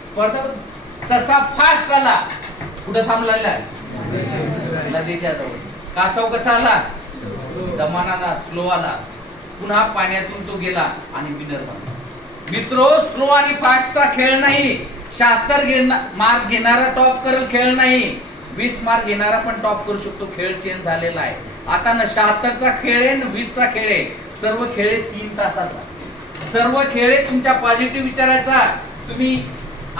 स्पर्धा. ससा फास्ट आला, कुठं थांबलेला आहे, नदीच्या जवळ. कासव कसा आला, दमानाला, स्लो आला. पुन्हा पाण्यातून तो गेला आणि विनर बनला. मित्रो, स्लो आणि फास्टचा खेळ नाही. 76 मार्क घेणारा टॉप करेल खेळ नाही, 20 मार्क घेणारा पण टॉप करू शकतो. खेळ चेंज झालेला आहे आता ना. 76चा खेळ आहे ना 20चा खेळ आहे. सर्व खेळ 3 तासाचा. सर्व खेळ तुमच्या पॉझिटिव्ह विचारायचा. तुम्ही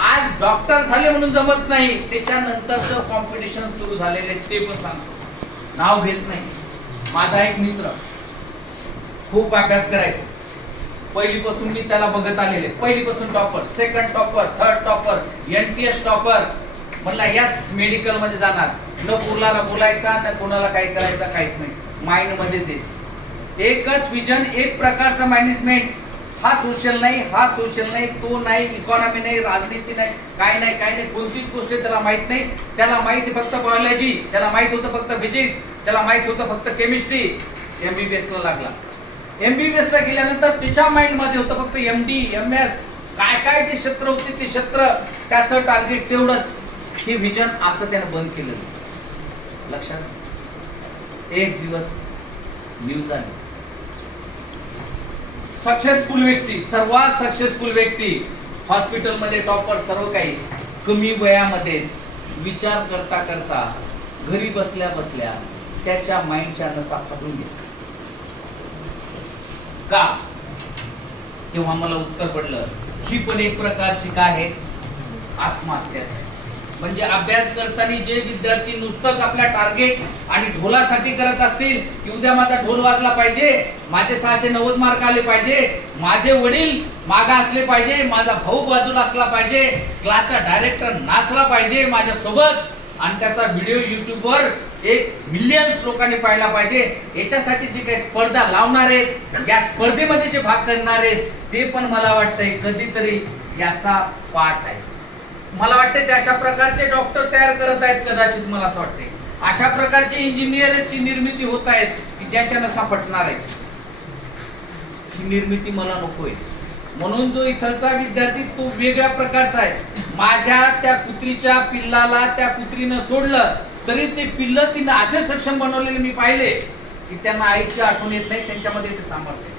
आज डॉक्टर झाले म्हणून जमत नाही, त्याच्यानंतरचं कॉम्पिटिशन सुरू झालेले ते पण सांगतो, नाव घेत नाही. माझा एक मित्र खूप अभ्यास करायचा, पहिलीपासून मी त्याला बघत आलेले. पहिलीपासून topper, second topper, third topper, NTS topper. म्हणला यस मेडिकल मध्ये जाणार, न पुरला बोलायचा, न कोणाला काही करायचं, काहीच नाही. माइंड मध्ये तेच एकच विजन, एक प्रकारचं मॅनेजमेंट. हा सोशल नाही, हा सोशल नाही, तो नाही, इकॉनॉमी नाही, राजनीती नाही, काय नाही, काय नाही, कोणतीच गोष्ट त्याला माहित नाही. त्याला माहिती फक्त बायोलॉजी, त्याला माहित होतं फक्त फिजिक्स, त्याला माहित होतं फक्त केमिस्ट्री. MBBS ला लागला. MBBS ला गेल्यानंतर त्याच्या माइंड मध्ये होतं फक्त MD, MS, काय काय जे क्षेत्र होते ते क्षेत्र, त्याचं टार्गेट तेवढंच. हे विजन असं त्याने बंद केलं. लक्षात. एक दिवस न्यूज आली, सक्सेसफुल व्यक्ती, सर्वात सक्सेसफुल व्यक्ती, हॉस्पिटलमध्ये टॉपर, सर्व काही, कमी वयामध्ये विचार करता करता घरी बसल्या बसल्या त्याच्या माइंडच्या नसा फाटून गेल्या. का? तेव्हा मला उत्तर पडलं, ही पण एक प्रकारची काय आहे, आत्महत्या आहे. म्हणजे अभ्यास करताना जे विद्यार्थी नुसतंच आपल्या टार्गेट आणि ढोलासाठी करत असतील की उद्या माझा ढोल वाजला पाहिजे, माझे 690 मार्क आले पाहिजे, माझे वडील मागा असले पाहिजे, माझा भाऊ बाजूला असला पाहिजे, क्लासचा डायरेक्टर नाचला पाहिजे माझ्या सोबत, आणि त्याचा व्हिडिओ YouTube वर 1 मिलियन लोकांनी पाहिला पाहिजे, याच्यासाठी जे काही स्पर्धा लावणार आहेत, या स्पर्धेमध्ये जे भाग करणार आहेत, ते पण मला वाटतंय कधीतरी याचा पाठ आहे. मला वाटतं ते अशा प्रकारचे डॉक्टर तयार करत आहेत, कदाचित मला असं वाटते अशा प्रकारचे इंजिनियरची निर्मिती होत आहेत की ज्याच्या नसा पटणार आहे. ही निर्मिती मला नकोय. म्हणून जो इथलचा विद्यार्थी तो वेगळ्या प्रकारचा आहे. माझ्या त्या कुत्रीच्या पिल्लाला त्या कुत्रीनं सोडलं तरी ते पिल्ल तिनं असे सक्षम बनवलेले मी पाहिले की त्यांना आईची आठवण येत नाही, त्यांच्यामध्ये ते सामर्थ्य.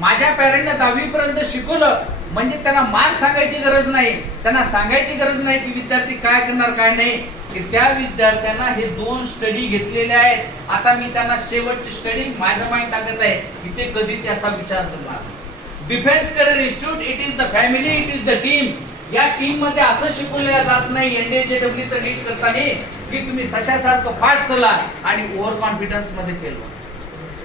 माझ्या पॅरेंटने 10वी पर्यंत शिकवलं म्हणजे त्यांना मार्क सांगायची गरज नाही, त्यांना सांगायची गरज नाही की विद्यार्थी काय करणार काय नाही, की त्या विद्यार्थ्यांना हे 2 स्टडी घेतलेले आहेत. आता मी त्यांना शेवटची स्टडी माझं माइंड टाकत आहे की ते कधीच याचा विचार करणार. Defence career institute, it is the family, it is the team. या टीम मध्ये असं शिकवलं जात नाही एनडीएचडब्ल्यूचं नीट करताना की तुम्ही सशासारखं फास्ट चला आणि ओव्हर कॉन्फिडन्स मध्ये फेल व्हा.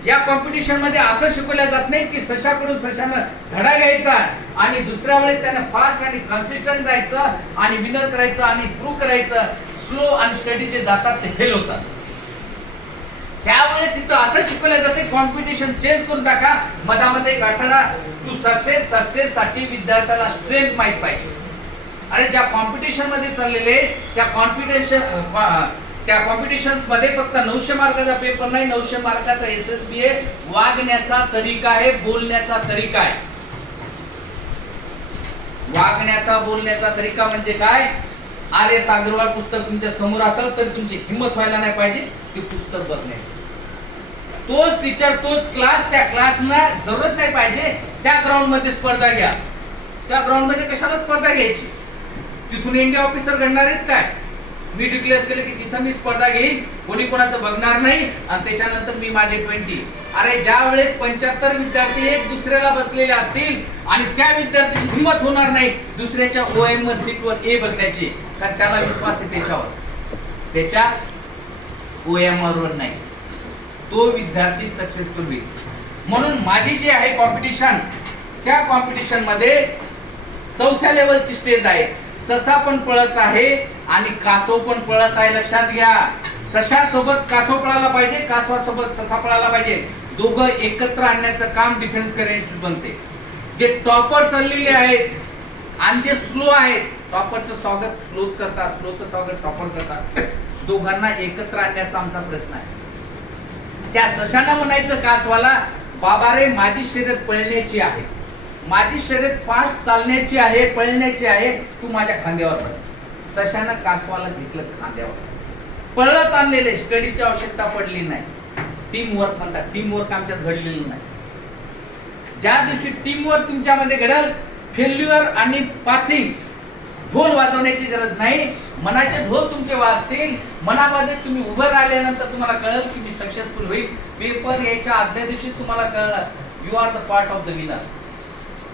या कॉम्पिटिशन मध्ये असं शिकवलं जात नाही की सशाकडून सशानं धडा घ्यायचा आणि दुसऱ्या वेळेस त्याने फास्ट आणि कन्सिस्टंट जायचं आणि विनर करायचं आणि प्रूव्ह करायचं. स्लो आणि स्टडी जे जातात ते फेल होतात. त्यावेळेस इथं असं शिकवलं जाते कॉम्पिटिशन चेंज करून टाका. मधामध्ये एक आठवडा तू सक्सेस साठी विद्यार्थ्याला स्ट्रेंथ माहित पाहिजे. अरे ज्या कॉम्पिटिशन मध्ये चाललेले त्या कॉम्पिटिशन मध्ये फक्त 900 मार्काचा पेपर नाही, 900 मार्काचा एसएसबी आहे. वागण्याचा तरीका आहे, बोलण्याचा तरीका आहे. वागण्याचा बोलण्याचा तरीका म्हणजे काय? आर.एस. अग्रवाल पुस्तक तुमच्या समोर असेल तर तुमची हिंमत व्हायला नाही पाहिजे ते पुस्तक बघण्याची. तोच टीचर तोच क्लास, त्या क्लासना जरूरत नाही पाहिजे त्या ग्राउंड मध्ये स्पर्धा घ्या. त्या ग्राउंड मध्ये कशाला स्पर्धा घ्यायची? तिथून इंडिया ऑफिसर घडणार आहेत काय? मी डिक्लेअर केलं की तिथं मी स्पर्धा घेईन, कोणी कोणाचं बघणार नाही आणि त्याच्यानंतर मी माझे 20. अरे ज्या वेळेस 75 विद्यार्थी एक दुसऱ्याला बसलेले असतील आणि त्या विद्यार्थ्याची हिंमत होणार नाही दुसऱ्याच्या ओएमआर सीटवर ए बघण्याची, कारण त्याला विश्वास आहे त्याच्यावर, त्याच्या ओएमआर वर नाही, तो विद्यार्थी सक्सेसफुल होईल. म्हणून माझी जी आहे कॉम्पिटिशन, त्या कॉम्पिटिशन मध्ये 4थ्या लेवलची स्टेज आहे. ससा पण पळत आहे आणि कासव पण पळत आहे. लक्षात घ्या, सशासोबत कासव पळायला पाहिजे, कासवासोबत ससा पळायला पाहिजे. दोघं एकत्र आणण्याचं काम डिफेन्स करेन्स बनते. जे टॉपर चाललेले आहेत आणि जे स्लो आहेत, टॉपरचं स्वागत स्लोच करतात, स्लोचं स्वागत टॉपर करतात. दोघांना एकत्र आणण्याचा आमचा प्रयत्न आहे. त्या सशानं म्हणायचं कासवाला, बाबा रे माझी शर्यत पळण्याची आहे, माझी शर्यत फास्ट चालण्याची आहे, पळण्याची आहे, तू माझ्या खांद्यावर बस. सशानं कासवाला घेतलं खांद्यावर, पळत आणलेले, स्टडीची आवश्यकता पडली नाही. टीम वर्क म्हणतात, टीम वर्क आमच्यात घडलेलं नाही. ज्या दिवशी टीम वर्क तुमच्यामध्ये घडेल, फेल्युअर आणि पासिंग ढोल वाजवण्याची गरज नाही. मनाचे ढोल तुमचे वाजतील. मनामध्ये तुम्ही उभं राहिल्यानंतर तुम्हाला कळेल की मी सक्सेसफुल होईल. पेपर यायच्या आदल्या दिवशी तुम्हाला कळलं you are the part of the winner.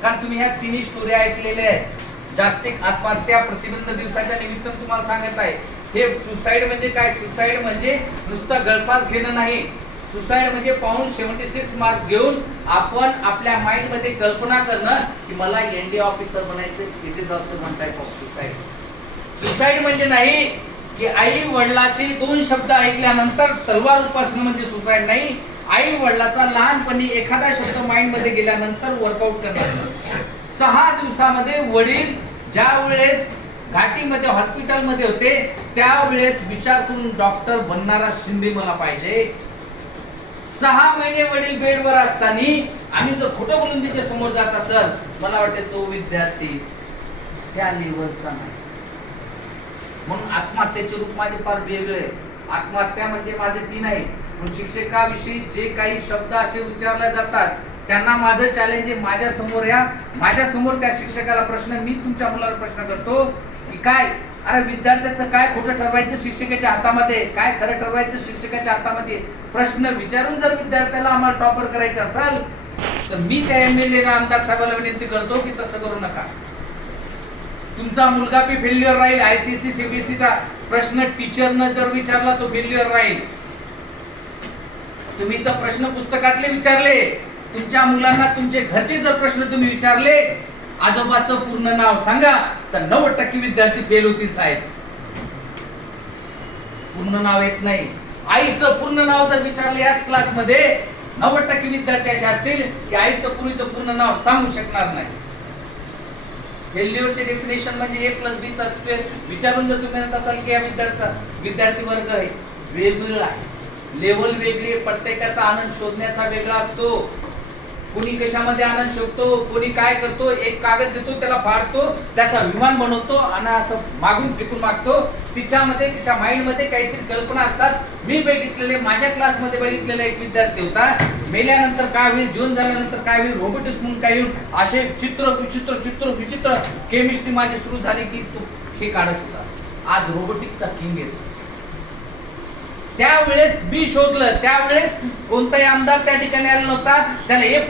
कारण तुम्ही ह्या तिन्ही स्टोरी ऐकलेल्या आहेत. जागतिक आत्महत्या प्रतिबंध दिवसाच्या निमित्तानं तुम्हाला सांगत आहे. हे सुसाईड म्हणजे काय? सुसाईड म्हणजे नुसतं गळफास घेणं नाही. सुसाईड म्हणजे पाऊण 76 मार्क्स घेऊन आपण आपल्या माइंड मध्ये कल्पना करणं की मला एनडी ऑफिसर बनायचं. It is also one type of suicide. Suicide म्हणजे नाही की आई वडिलाचे 2 शब्द ऐकल्यानंतर तलवार उपासणं म्हणजे सुसाईड नाही. आई वडिलाचा लहानपणी एखादा शब्द माइंड मध्ये गेल्यानंतर वर्कआउट करणार. 6 दिवसामध्ये वडील ज्या वेळेस घाटीमध्ये हॉस्पिटलमध्ये होते त्यावेळेस विचार करून डॉक्टर बनणारा शिंदे मला पाहिजे. 6 महिने वडील बेडवर असताना आम्ही जर खोटं बोलून त्याच्या समोर जात असेल, मला वाटते तो विद्यार्थी त्या लेवलचा नाही. म्हणून आत्महत्येचे रूप माझे फार वेगळे. आत्महत्या म्हणजे माझे 3 आहे. शिक्षकाविषयी जे काही शब्द असे उच्चारले जातात त्यांना माझं चॅलेंज आहे, माझ्या समोर या, माझ्या समोर त्या शिक्षकाला प्रश्न, मी तुमच्या मुलाला प्रश्न करतो की काय, अरे विद्यार्थ्याचं काय खोटं ठरवायचं शिक्षकाच्या हातामध्ये, काय खरं ठरवायचं शिक्षकाच्या हातामध्ये. प्रश्न विचारून जर विद्यार्थ्याला आम्हाला टॉपर करायचं असेल तर मी त्या एमएलए आमदार साहेबांना विनंती करतो की तसं करू नका. तुमचा मुलगा बी फेल्युअर राहील. आयसीएससी सीबीएसईचा प्रश्न टीचरनं जर विचारला तो फेल्युअर राहील. तुम्ही तर प्रश्न पुस्तकातले विचारले, तुमच्या मुलांना तुमचे घरचे जर प्रश्न तुम्ही विचारले, आजोबाचं पूर्ण नाव सांगा, तर 90% विद्यार्थी फेल होतील साहेब. पूर्ण नाव येत नाही. आईचं पूर्ण नाव जर विचारले याच क्लासमध्ये 90% विद्यार्थी असे असतील की आईचं पूर्ण नाव सांगू शकणार नाही. फेल्युअरचे डेफिनेशन म्हणजे a+b² विचारून जर तुम्ही म्हणत असाल की या विद्यार्थी वर्ग आहे वेगवेगळा आहे, लेवल वेगळी, प्रत्येकाचा आनंद शोधण्याचा वेगळा असतो. कोणी कशामध्ये आनंद शोधतो, कोणी काय करतो, एक कागद देतो त्याला फाडतो, त्याचा विमान बनवतो आणि असं मागून फेकून मागतो. तिच्यामध्ये तिच्या माइंड मध्ये काहीतरी कल्पना असतात. मी बघितलेले, माझ्या क्लासमध्ये बघितलेला एक विद्यार्थी होता, मेल्यानंतर काय होईल, जीवन झाल्यानंतर काय होईल, रोबोटिक्स म्हणून काय होईल, असे विचित्र केमिस्ट्री माझी सुरू झाली की तो हे काढत होता. आज रोबोटिक्सचा किंग आहे. त्यावेळेस बी शोधलं, त्यावेळेस कोणताही आमदार त्या ठिकाणी आला नव्हता. त्याला A+